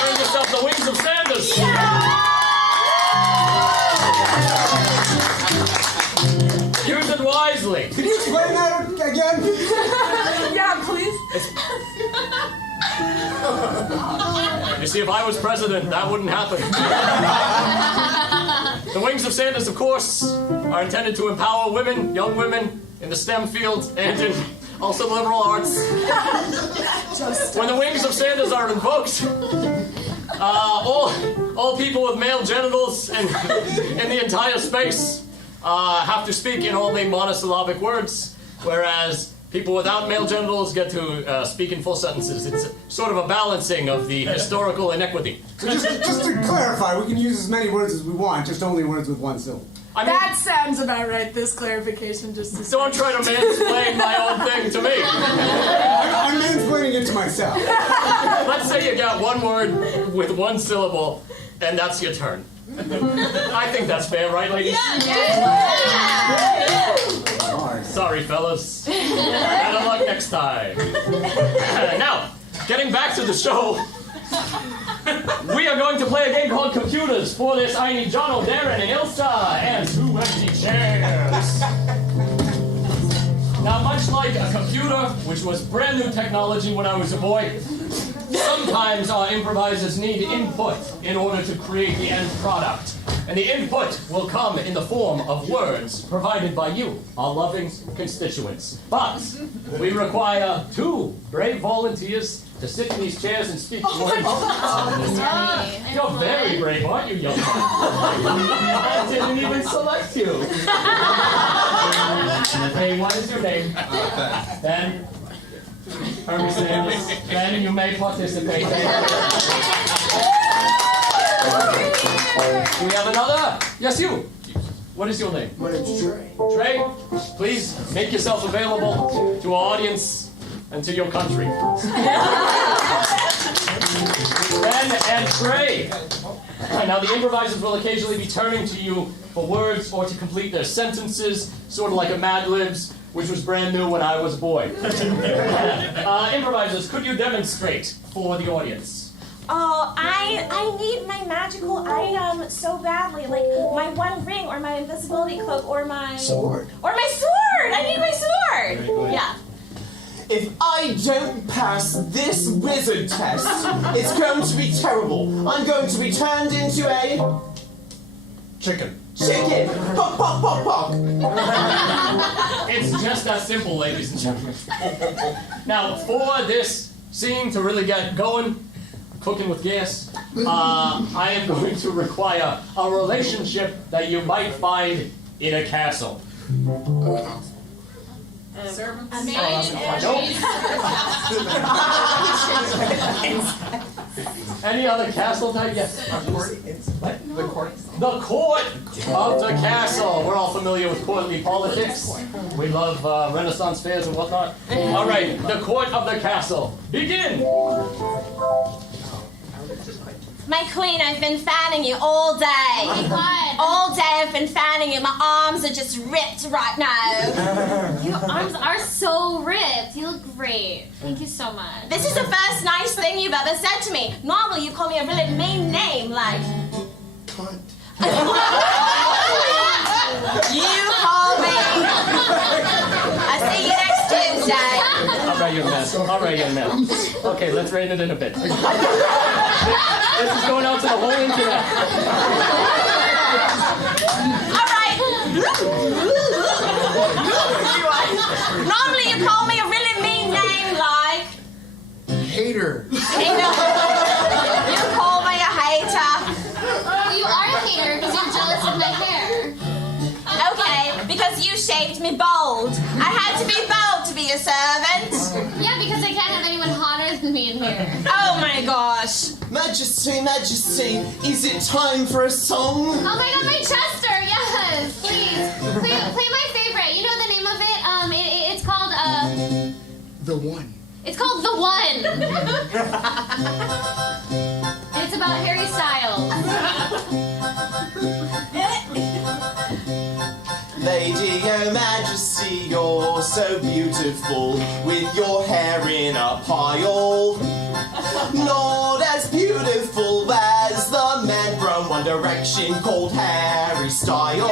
earned yourself the Wings of Sanders. Use it wisely. Can you explain that again? Yeah, please. You see, if I was president, that wouldn't happen. The Wings of Sanders, of course, are intended to empower women, young women, in the STEM field and in also liberal arts. When the Wings of Sanders are invoked, all people with male genitals in the entire space have to speak in only monosyllabic words, whereas people without male genitals get to speak in full sentences. It's sort of a balancing of the historical inequity. So just to clarify, we can use as many words as we want, just only words with one syllable. That sounds about right, this clarification just to Don't try to mansplain my own thing to me. I'm mansplaining it to myself. Let's say you got one word with one syllable, and that's your turn. I think that's fair, right, ladies? Sorry, fellas. Better luck next time. Now, getting back to the show, we are going to play a game called Computers. For this, I need John, Darren, and Ilsa, and 2 empty chairs. Now, much like a computer, which was brand new technology when I was a boy, sometimes our improvisers need input in order to create the end product. And the input will come in the form of words provided by you, our loving constituents. But we require 2 brave volunteers to sit in these chairs and speak words. You're very brave, aren't you, young man? I didn't even select you. Okay, what is your name? Ben. Hermes Sanders. Ben, you may participate. Do we have another? Yes, you. What is your name? My name's Trey. Trey, please make yourself available to our audience and to your country. Ben and Trey. Now, the improvisers will occasionally be turning to you for words or to complete their sentences, sort of like a Mad Libs, which was brand new when I was a boy. Improvisers, could you demonstrate for the audience? Oh, I need my magical item so badly. Like my one ring or my invisibility cloak or my... Sword. Or my sword! I need my sword! Very good. Yeah. If I don't pass this wizard test, it's going to be terrible. I'm going to be turned into a... Chicken. Chicken! Pop, pop, pop, pop! It's just that simple, ladies and gentlemen. Now, for this scene to really get going, cooking with gas, I am going to require a relationship that you might find in a castle. Servants. Nope. Any other castle type? Yes. The court. The court of the castle. We're all familiar with courtly politics. We love Renaissance fairs and whatnot. All right, the court of the castle. Begin. My queen, I've been fanning you all day. Oh my God. All day I've been fanning you. My arms are just ripped right now. Your arms are so ripped. You look great. Thank you so much. This is the first nice thing you've ever said to me. Normally you call me a really mean name like... Cunt. You call me... I'll see you next Tuesday. All right, young man. All right, young man. Okay, let's rein it in a bit. This is going out to the whole internet. All right. Normally you call me a really mean name like... Hater. Hater. You call me a hater. You are a hater because you're jealous of my hair. Okay, because you shaved me bald. I had to be bald to be a servant. Yeah, because I can't have anyone hotter than me in here. Oh my gosh. Majesty, Majesty, is it time for a song? Oh my God, my Chester, yes, please. Play my favorite. You know the name of it? It's called, The One. It's called The One. And it's about Harry Styles. Lady, your Majesty, you're so beautiful with your hair in a pile. Not as beautiful as the man from One Direction called Harry Styles.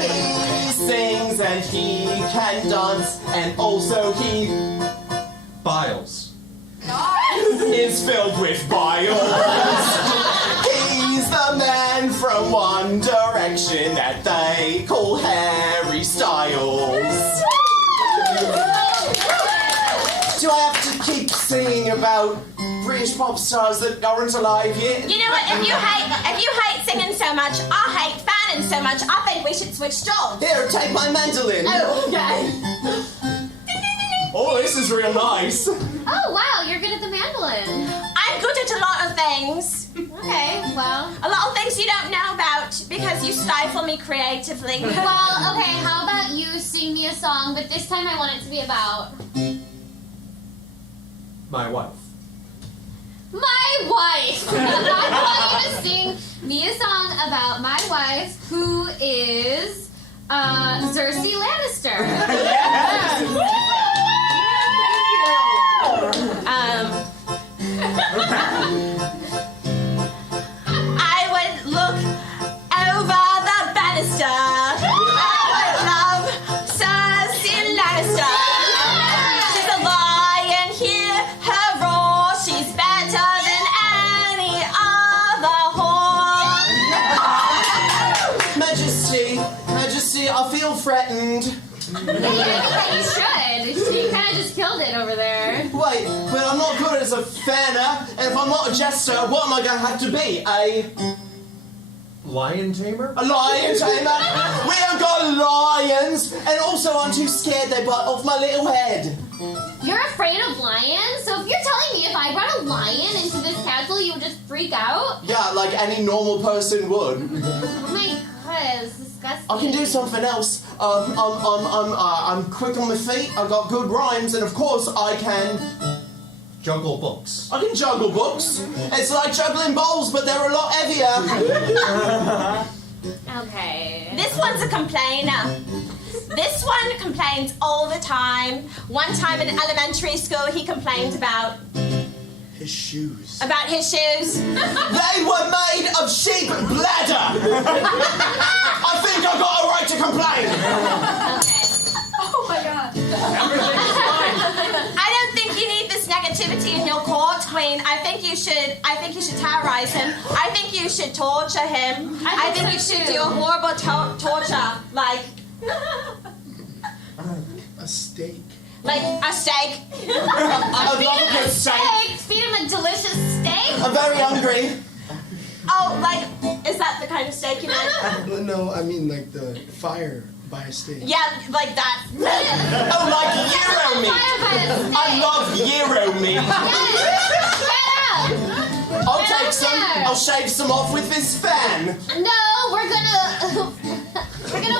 He sings and he can dance and also he... Biles. is filled with biles. He's the man from One Direction that they call Harry Styles. Do I have to keep singing about British pop stars that aren't alive yet? You know what? If you hate singing so much, I hate fanning so much, I think we should switch jobs. Here, take my mandolin. Oh, okay. Oh, this is real nice. Oh, wow, you're good at the mandolin. I'm good at a lot of things. Okay, well. A lot of things you don't know about because you stifle me creatively. Well, okay, how about you sing me a song, but this time I want it to be about... My wife. My wife! I want you to sing me a song about my wife, who is, Cersei Lannister. I would look over the banister. I would love Cersei Lannister. She's a lion, hear her roar. She's better than any other whore. Majesty, I feel threatened. Yeah, you should. You kind of just killed it over there. Wait, but I'm not good as a fanner, and if I'm not a jester, what am I going to have to be? A Lion tamer? lion tamer? We have got lions, and also I'm too scared they bite off my little head. You're afraid of lions? So if you're telling me if I brought a lion into this castle, you would just freak out? Yeah, like any normal person would. Oh my god, it's disgusting. I can do something else. I'm quick on my feet, I've got good rhymes, and of course I can... Juggle books. I can juggle books. It's like juggling bowls, but they're a lot heavier. Okay. This one's a complainer. This one complains all the time. One time in elementary school, he complained about His shoes. About his shoes. They were made of sheep bladder. I think I've got a right to complain. Okay. Oh my god. I don't think you need this negativity in your court, Queen. I think you should terrorize him. I think you should torture him. I think you should do a horrible torture, like A steak. like a steak. I love a good steak. Feed him a delicious steak. I'm very hungry. Oh, like, is that the kind of steak you meant? No, I mean like the fire by a steak. Yeah, like that. Oh, like gyro meat. I love gyro meat. Yes. Get out. shave some off with this fan. No, we're gonna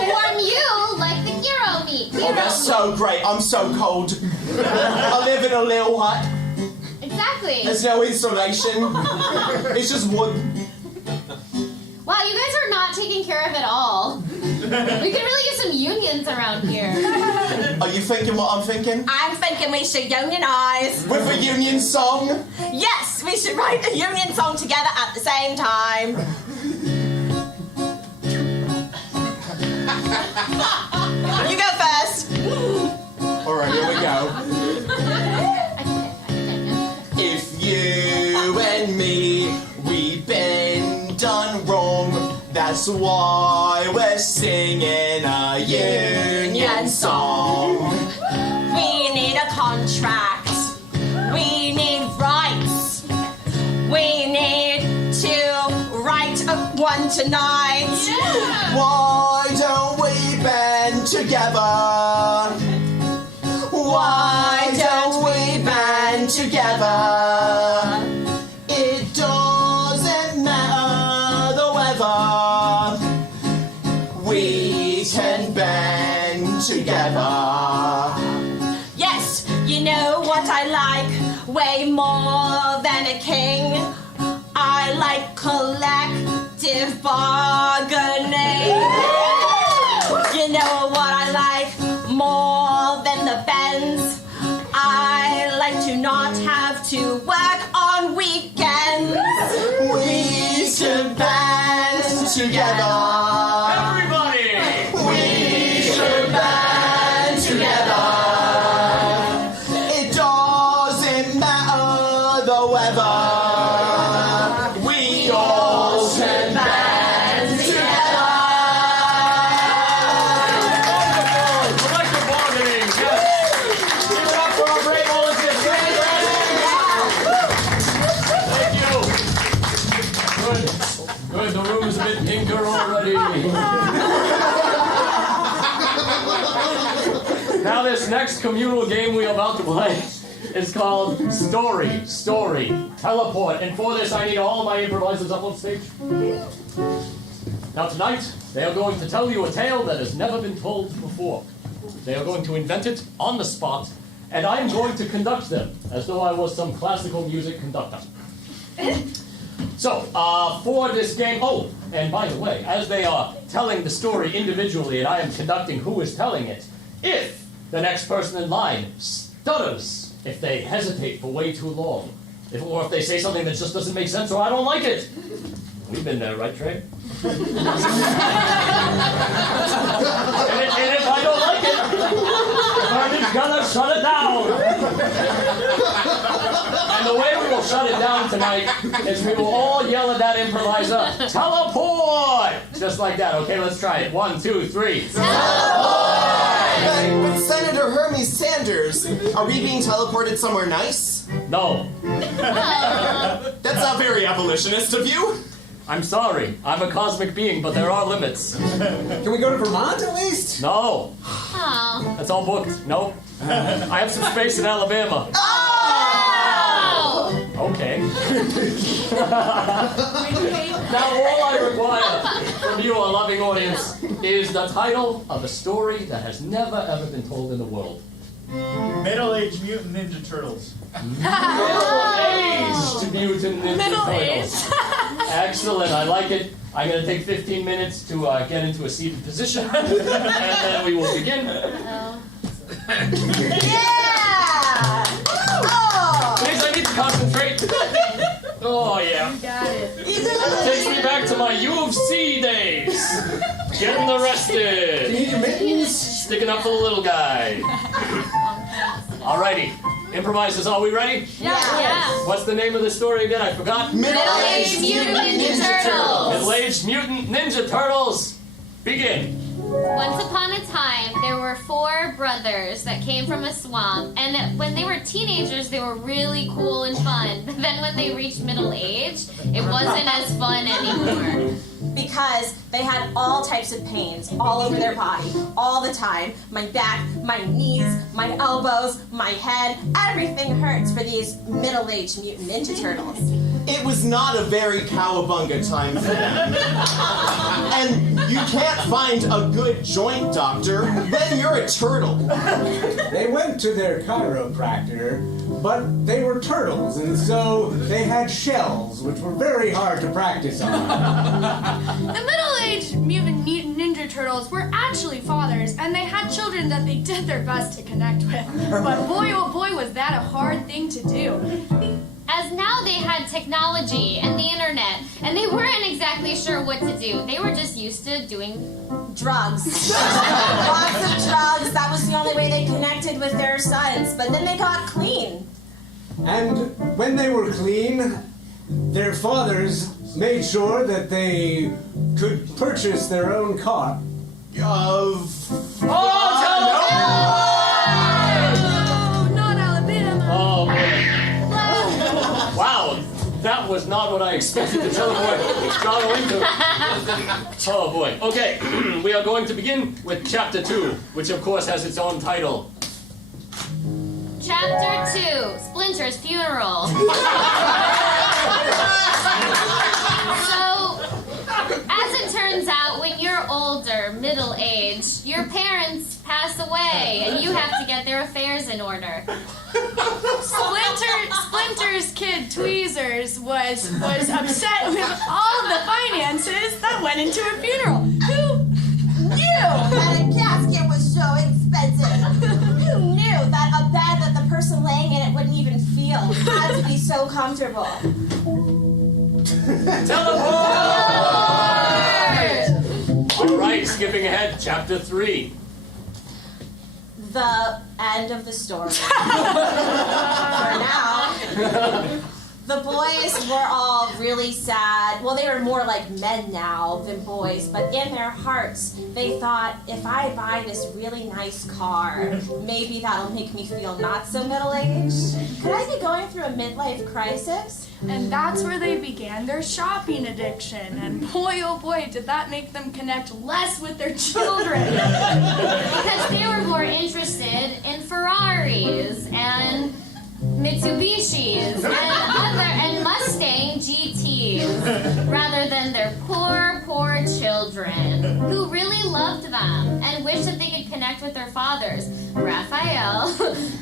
warm you like the hero meat. Oh, that's so great. I'm so cold. I live in a little hut. Exactly. There's no insulation. It's just wood. Wow, you guys are not taking care of it all. We could really use some unions around here. Are you thinking what I'm thinking? I'm thinking we should unionize. With a union song? Yes, we should write a union song together at the same time. You go first. Alright, here we go. If you and me, we've been done wrong, that's why we're singing a union song. We need a contract. We need rights. We need to write one tonight. Yeah. Why don't we band together? Why don't we band together? It doesn't matter the weather. We can band together. Yes, you know what I like way more than a king. I like collective bargaining. You know what I like more than the bends? I like to not have to work on weekends. We should band together. Everybody! We should band together. It doesn't matter the weather. We all should band together. Collective bargaining, yes. Give it up for our great volunteers. Thank you. Good. The room is a bit pinker already. Now this next communal game we are about to play is called Story, Teleport. And for this I need all my improvisers up on stage. Now tonight, they are going to tell you a tale that has never been told before. They are going to invent it on the spot, and I am going to conduct them as though I was some classical music conductor. So, for this game, oh, and by the way, as they are telling the story individually and I am conducting who is telling it, if the next person in line stutters, if they hesitate for way too long, or if they say something that just doesn't make sense or I don't like it. We've been there, right, Trey? and if I don't like it, I'm just gonna shut it down. And the way we will shut it down tonight is we will all yell at that improviser, teleport! Just like that, okay? Let's try it. 1, 2, 3. But Senator Hermes Sanders, are we being teleported somewhere nice? No. That's not very abolitionist of you. I'm sorry. I'm a cosmic being, but there are limits. Can we go to Vermont at least? No. Oh. That's all booked. Nope. I have some space in Alabama. Oh! Okay. Now all I require from you, our loving audience, is the title of a story that has never ever been told in the world. Middle-aged mutant ninja turtles. Middle-aged mutant ninja turtles. Excellent, I like it. I'm going to take 15 minutes to get into a seated position, and then we will begin. Yeah! Please, I need to concentrate. Oh, yeah. You got it. Takes me back to my U of C days. Getting arrested. You need your mittens? Sticking up for the little guy. Alrighty. Improvisers, are we ready? Yeah. What's the name of the story again? I forgot. Middle-aged Mutant Ninja Turtles. Middle-aged Mutant Ninja Turtles. Begin. Once upon a time, there were 4 brothers that came from a swamp, and when they were teenagers, they were really cool and fun. But then when they reached middle age, it wasn't as fun anymore. Because they had all types of pains all over their body, all the time. My back, my knees, my elbows, my head, everything hurts for these middle-aged mutant ninja turtles. it was not a very cowabunga time for them. And you can't find a good joint doctor, then you're a turtle. They went to their chiropractor, but they were turtles, and so they had shells, which were very hard to practice on. The middle-aged mutant ninja turtles were actually fathers, and they had children that they did their best to connect with. But boy, oh boy, was that a hard thing to do. As now they had technology and the internet, and they weren't exactly sure what to do. They were just used to doing drugs. Lots of drugs. That was the only way they connected with their sons. But then they got clean. And when they were clean, their fathers made sure that they could purchase their own car. Not Alabama. Oh, boy. Wow, that was not what I expected to teleport John into. Oh boy. Okay, we are going to begin with Chapter 2, which of course has its own title. Chapter 2, Splinter's Funeral. So, as it turns out, when you're older, middle-aged, your parents pass away, and you have to get their affairs in order. Splinter's kid Tweezers was upset with all of the finances that went into a funeral. Who knew? And a casket was so expensive. Who knew that a bed that the person laying in it wouldn't even feel had to be so comfortable? All right, skipping ahead, Chapter 3. The end of the story. For now. The boys were all really sad. Well, they were more like men now than boys, but in their hearts, they thought, if I buy this really nice car, maybe that'll make me feel not so middle-aged. Could I be going through a midlife crisis? And that's where they began their shopping addiction. And boy, oh boy, did that make them connect less with their children. Because they were more interested in Ferraris and Mitsubishis and Mustang GTs rather than their poor children who really loved them and wished that they could connect with their fathers, Raphael,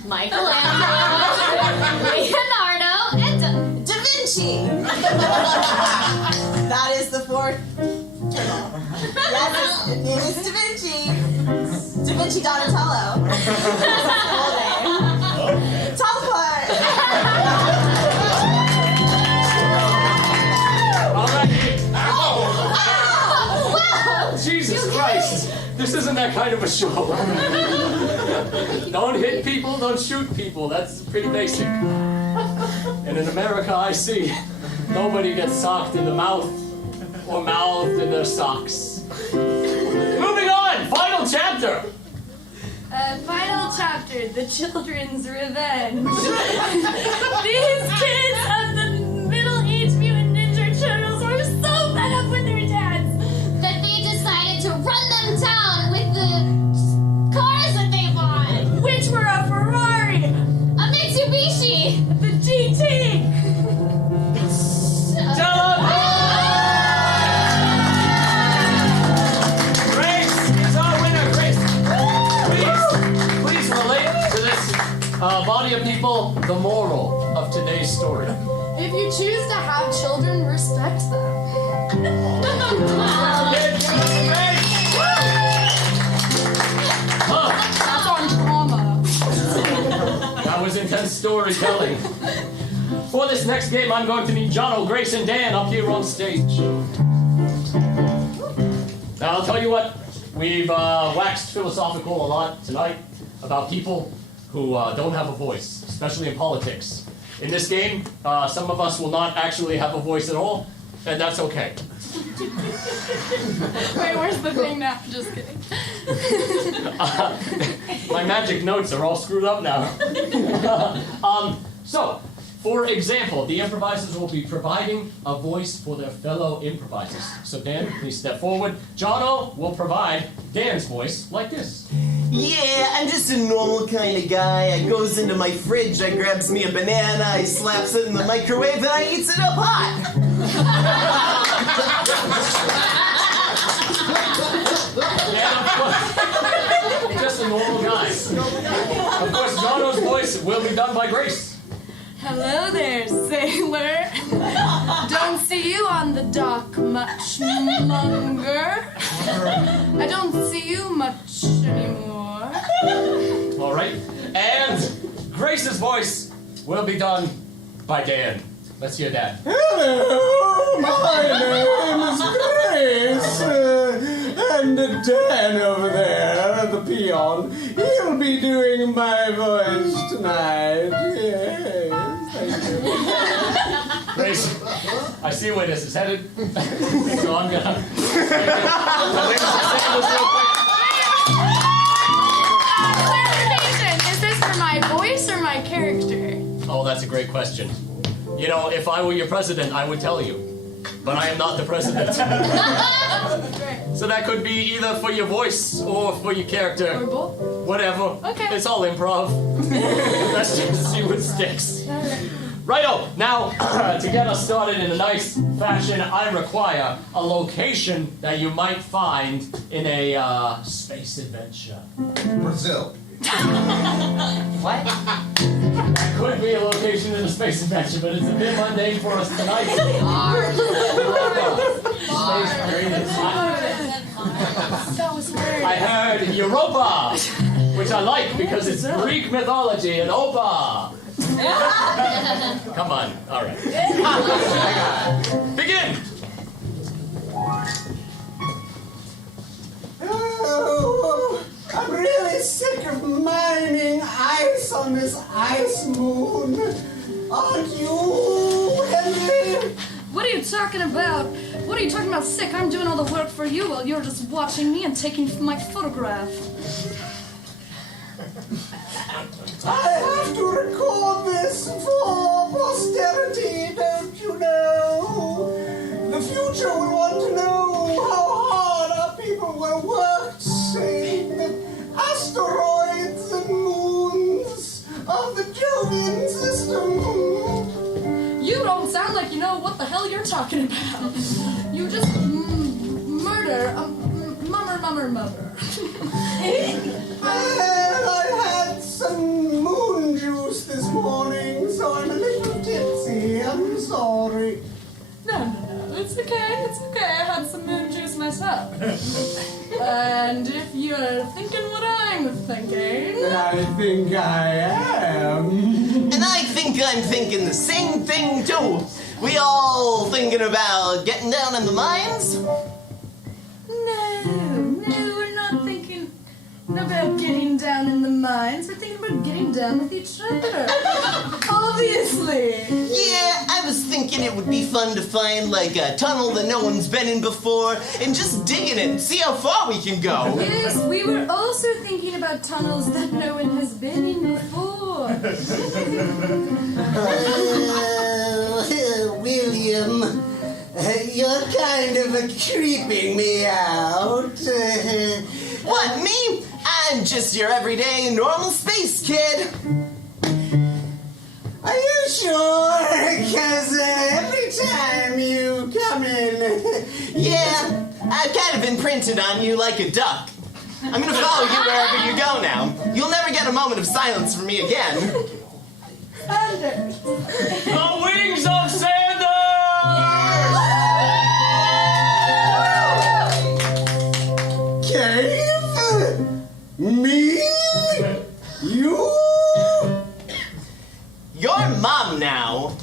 Michelangelo, Leonardo, and Da Vinci. That is the fourth turtle. Yes, his name is Da Vinci. Da Vinci Donatello. Teleport! Jesus Christ! This isn't that kind of a show. Don't hit people, don't shoot people. That's pretty basic. And in America, I see nobody gets socked in the mouth or mouthed in their socks. Moving on! Final chapter! Final chapter, The Children's Revenge. These kids of the middle-aged mutant ninja turtles were so fed up with their dads that they decided to run them down with the cars that they bought. Which were a Ferrari, a Mitsubishi, the GT. Grace is our winner, Grace. Please relate to this body of people the moral of today's story. If you choose to have children, respect them. That's on trauma. That was intense storytelling. For this next game, I'm going to need Jono, Grace, and Dan up here on stage. Now, I'll tell you what, we've waxed philosophical a lot tonight about people who don't have a voice, especially in politics. In this game, some of us will not actually have a voice at all, and that's okay. Wait, where's the thing now? Just kidding. My magic notes are all screwed up now. So, For example, the improvisers will be providing a voice for their fellow improvisers. So Dan, please step forward. Jono will provide Dan's voice like this. Yeah, I'm just a normal kind of guy. I goes into my fridge, I grabs me a banana, I slaps it in the microwave, and I eats it up hot. Just a normal guy. Of course, Jono's voice will be done by Grace. Hello there, sailor. Don't see you on the dock much longer. I don't see you much anymore. All right. And Grace's voice will be done by Dan. Let's hear that. Hello, my name is Grace, and Dan over there, the peon, he'll be doing my voice tonight. Yes, thank you. Grace, I see where this is headed, so I'm gonna. Clarification, is this for my voice or my character? Oh, that's a great question. You know, if I were your president, I would tell you. But I am not the president. So that could be either for your voice or for your character. Or both? Whatever. Okay. It's all improv. Let's just see what sticks. Righto, now, to get us started in a nice fashion, I require a location that you might find in a space adventure. Brazil. What? That could be a location in a space adventure, but it's a bit mundane for us tonight. That was weird. I heard Europa, which I like because it's Greek mythology and Opa. Come on, all right. Begin. Oh, I'm really sick of mining ice on this ice moon. Aren't you, Henry? What are you talking about? What are you talking about sick? I'm doing all the work for you while you're just watching me and taking my photograph. I have to record this for posterity, don't you know? The future will want to know how hard our people were worked saying the asteroids and moons of the Jovian system. You don't sound like you know what the hell you're talking about. You just murder, mummer. And I had some moon juice this morning, so I'm a little tipsy. I'm sorry. No, it's okay. I had some moon juice myself. And if you're thinking what I'm thinking... I think I am. And I think I'm thinking the same thing too. We all thinking about getting down in the mines? No, we're not thinking about getting down in the mines. We're thinking about getting down with each other. Obviously. Yeah, I was thinking it would be fun to find like a tunnel that no one's been in before and just dig in it and see how far we can go. Yes, we were also thinking about tunnels that no one has been in before. William, you're kind of creeping me out. What, me? I'm just your everyday normal space kid. Are you sure? Because every time you come in... Yeah, I've kind of imprinted on you like a duck. I'm gonna follow you wherever you go now. You'll never get a moment of silence from me again. Sanders. The wings of Sanders! Cave? Me? You? Your mom now.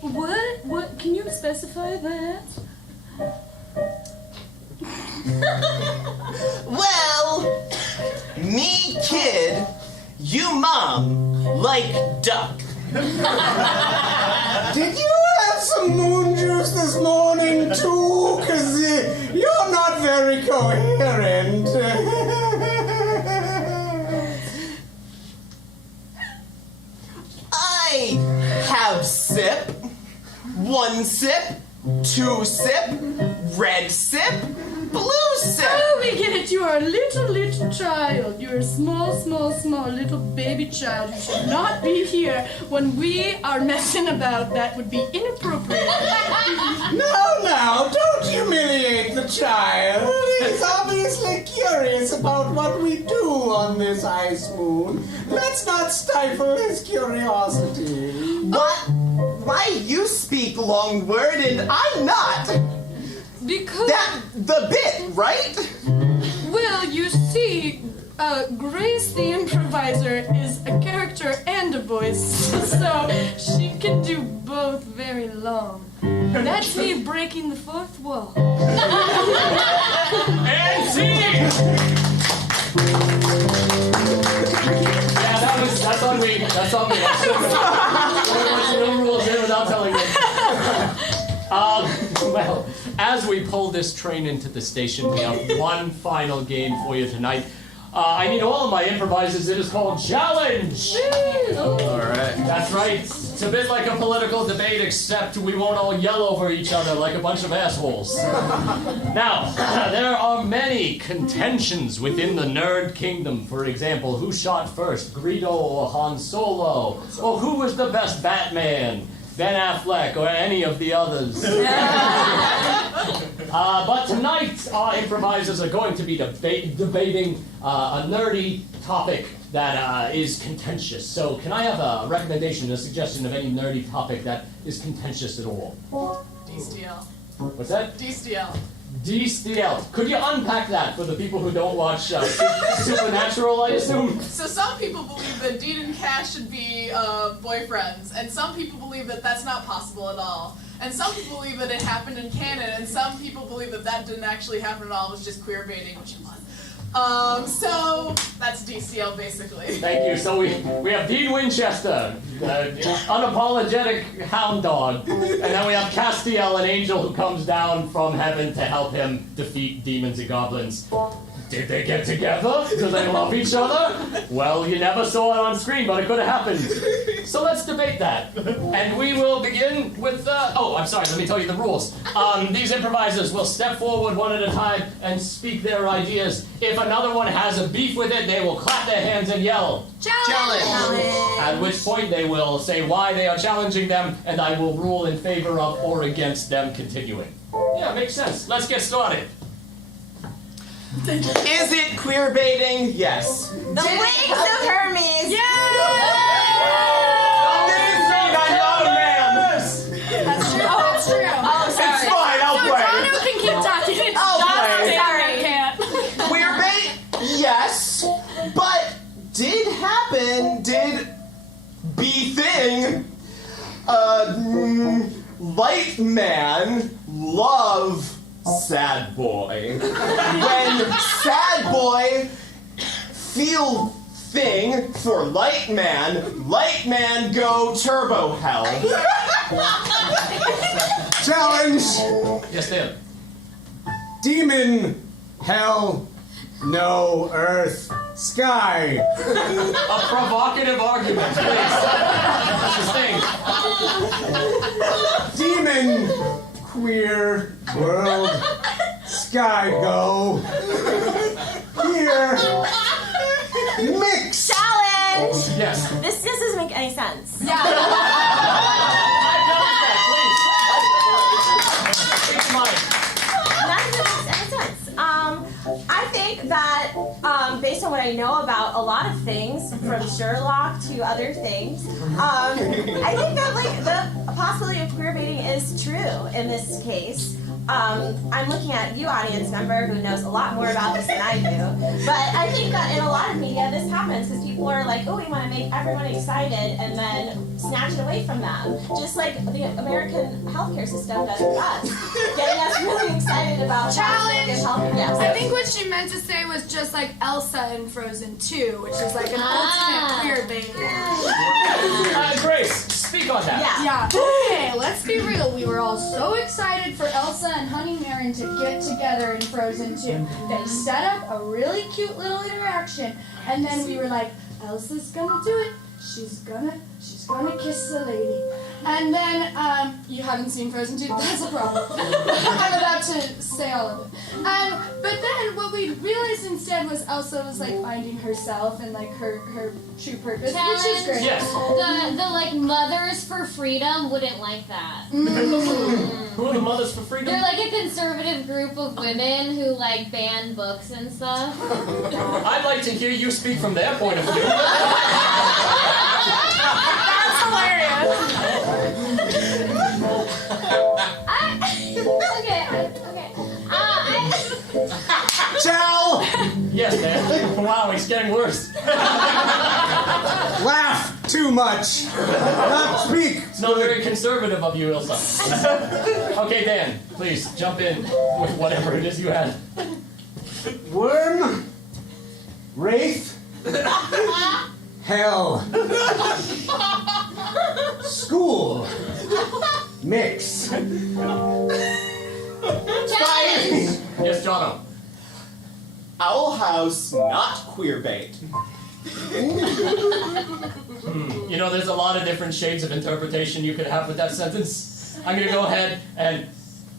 What? Can you specify that? Well, me kid, you mom, like duck. Did you have some moon juice this morning too? Because you're not very coherent. I Have sip, 1 sip, 2 sip, red sip, blue sip. Oh, we get it. You are a little child. You're a small little baby child. You should not be here when we are messing about. That would be inappropriate. Now, don't humiliate the child. He's obviously curious about what we do on this ice moon. Let's not stifle his curiosity. Why you speak long word and I'm not? Because... the bit, right? Well, you see, Grace the improviser is a character and a voice, so she can do both very long. That's me breaking the fourth wall. And scene! Yeah, that's on me. That's on me. I went the rules in without telling me. Well, as we pull this train into the station, we have one final game for you tonight. I need all of my improvisers. It is called Challenge! Alright. That's right. It's a bit like a political debate, except we won't all yell over each other like a bunch of assholes. Now, there are many contentions within the nerd kingdom. For example, who shot first, Greedo or Han Solo? Or who was the best Batman? Ben Affleck or any of the others. But tonight, our improvisers are going to be debating a nerdy topic that is contentious. So can I have a recommendation, a suggestion of any nerdy topic that is contentious at all? DSTL. What's that? DSTL. DSTL. Could you unpack that for the people who don't watch Supernatural, I assume? So some people believe that Deed and Cash should be boyfriends, and some people believe that that's not possible at all. And some people believe that it happened in canon, and some people believe that that didn't actually happen at all, it was just queer baiting, which it was. So that's DCL basically. Thank you. So we have Dean Winchester, the unapologetic hound dog, and then we have Castiel, an angel who comes down from heaven to help him defeat demons and goblins. Did they get together? Do they love each other? Well, you never saw it on screen, but it could have happened. So let's debate that. And we will begin with, I'm sorry, let me tell you the rules. These improvisers will step forward one at a time and speak their ideas. If another one has a beef with it, they will clap their hands and yell, "Challenge!" At which point they will say why they are challenging them, and I will rule in favor of or against them continuing. Yeah, makes sense. Let's get started. Is it queer baiting? Yes. The Wings of Hermes! That's true. That's true. Oh, sorry. It's fine, I'll play. Jono can keep talking. I'll play. Sorry, I can't. Queer bait? Yes. But did be thing, light man love sad boy. When sad boy feel thing for light man go turbo hell. Challenge! Yes, Dan. Demon, hell, no, earth, sky. A provocative argument, please. Sustained. Demon, queer, world, sky, go. Here, mix. Challenge! Yes. This doesn't make any sense. I think that based on what I know about a lot of things, from Sherlock to other things, I think that like the possibility of queer baiting is true in this case. I'm looking at you, audience member, who knows a lot more about this than I do. But I think that in a lot of media, this happens because people are like, oh, we want to make everyone excited and then snatch it away from them. Just like the American healthcare system does with us. Getting us really excited about Challenge! healthcare. Yes. I think what she meant to say was just like Elsa in Frozen 2, which is like an ultimate queer bait. Grace, speak on that. Yeah. Okay, let's be real. We were all so excited for Elsa and Honeymarin to get together in Frozen 2. They set up a really cute little interaction, and then we were like, Elsa's gonna do it. she's gonna kiss the lady. And then, you haven't seen Frozen 2, that's a problem. I'm about to say all of it. But then what we realized instead was Elsa was like finding herself and like her true purpose, which is great. Yes. The like Mothers for Freedom wouldn't like that. Who are the Mothers for Freedom? They're like a conservative group of women who like ban books and stuff. I'd like to hear you speak from their point of view. That's hilarious. Okay. Chow! Yes, man. Wow, he's getting worse. Laugh too much. Not speak. It's not very conservative of you, Ilsa. Okay, Dan, please jump in with whatever it is you had. Worm. Wraith. Hell. School. Mix. Yes, Jono. Owl House, not queer bait. You know, there's a lot of different shades of interpretation you could have with that sentence. I'm going to go ahead and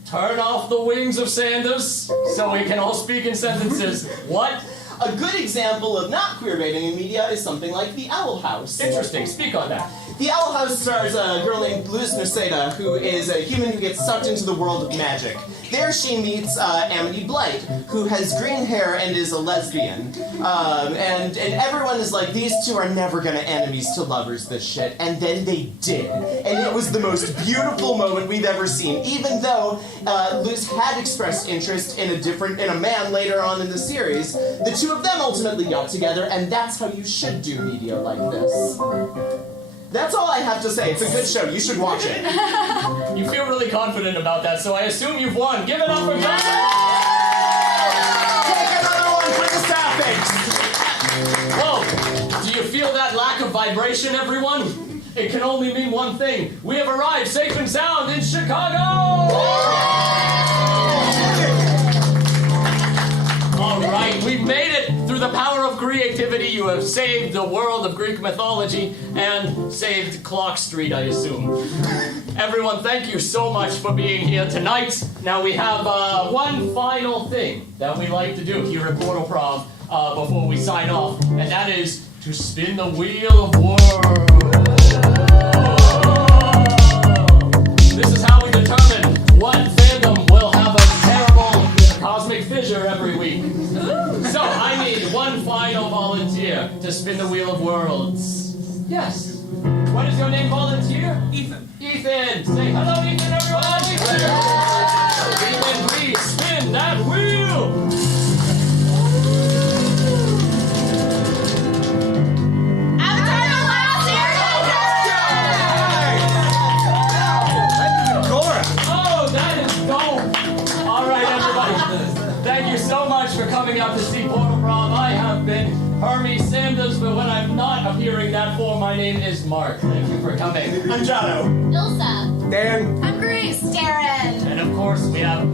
turn off the wings of Sanders so we can all speak in sentences. What? A good example of not queer baiting in media is something like The Owl House. Interesting. Speak on that. The Owl House stars a girl named Luz Noceda, who is a human who gets sucked into the world of magic. There she meets Amity Blight, who has green hair and is a lesbian. And everyone is like, these two are never gonna enemies to lovers, this shit. And then they did. And it was the most beautiful moment we've ever seen, even though Luz had expressed interest in a man later on in the series. The two of them ultimately got together, and that's how you should do media like this. That's all I have to say. It's a good show. You should watch it. You feel really confident about that, so I assume you've won. Give it up for Jono! Take another one for the Sapphics! Whoa! Do you feel that lack of vibration, everyone? It can only mean one thing. We have arrived safe and sound in Chicago! All right, we've made it. Through the power of creativity, you have saved the world of Greek mythology and saved Clock Street, I assume. Everyone, thank you so much for being here tonight. Now we have one final thing that we like to do here at Portal-Prov before we sign off, and that is to spin the wheel of world. This is how we determine what fandom will have a terrible cosmic fissure every week. So I need one final volunteer to spin the wheel of worlds. Yes. What is your name, volunteer? Ethan. Ethan. Say hello, Ethan, everyone. Ethan, please spin that wheel. Oh, that is dope. All right, everybody. Thank you so much for coming out to see Portal-Prov. I have been Hermes Sanders, but when I'm not appearing that for, my name is Mark. Thank you for coming. I'm Jono. Ilsa. Dan. I'm Grace. Darren. And of course, we have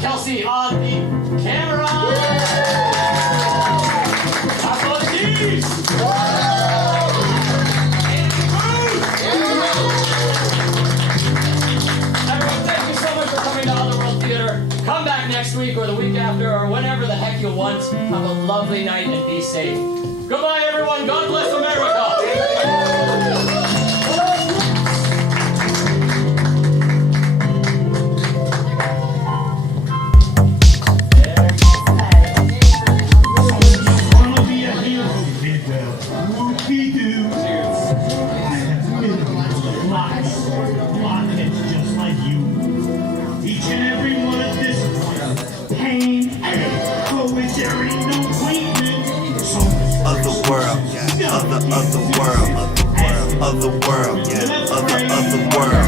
Kelsey on the camera. Apologies. Everyone, thank you so much for coming to Otherworld Theater. Come back next week or the week after or whenever the heck you want. Have a lovely night and be safe. Goodbye, everyone. God bless America. Otherworld, otherworld, otherworld, otherworld,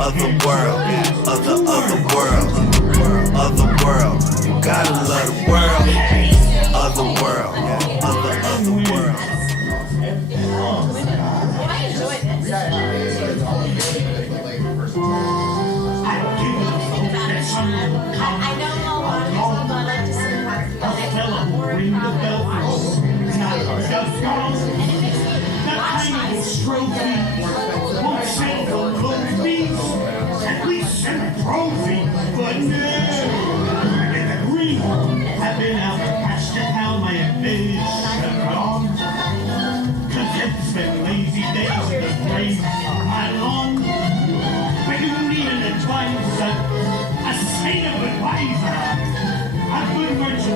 otherworld, otherworld, otherworld. You gotta love the world. Otherworld, otherworld. I enjoyed this. I know a lot of people, but I like to see more. me.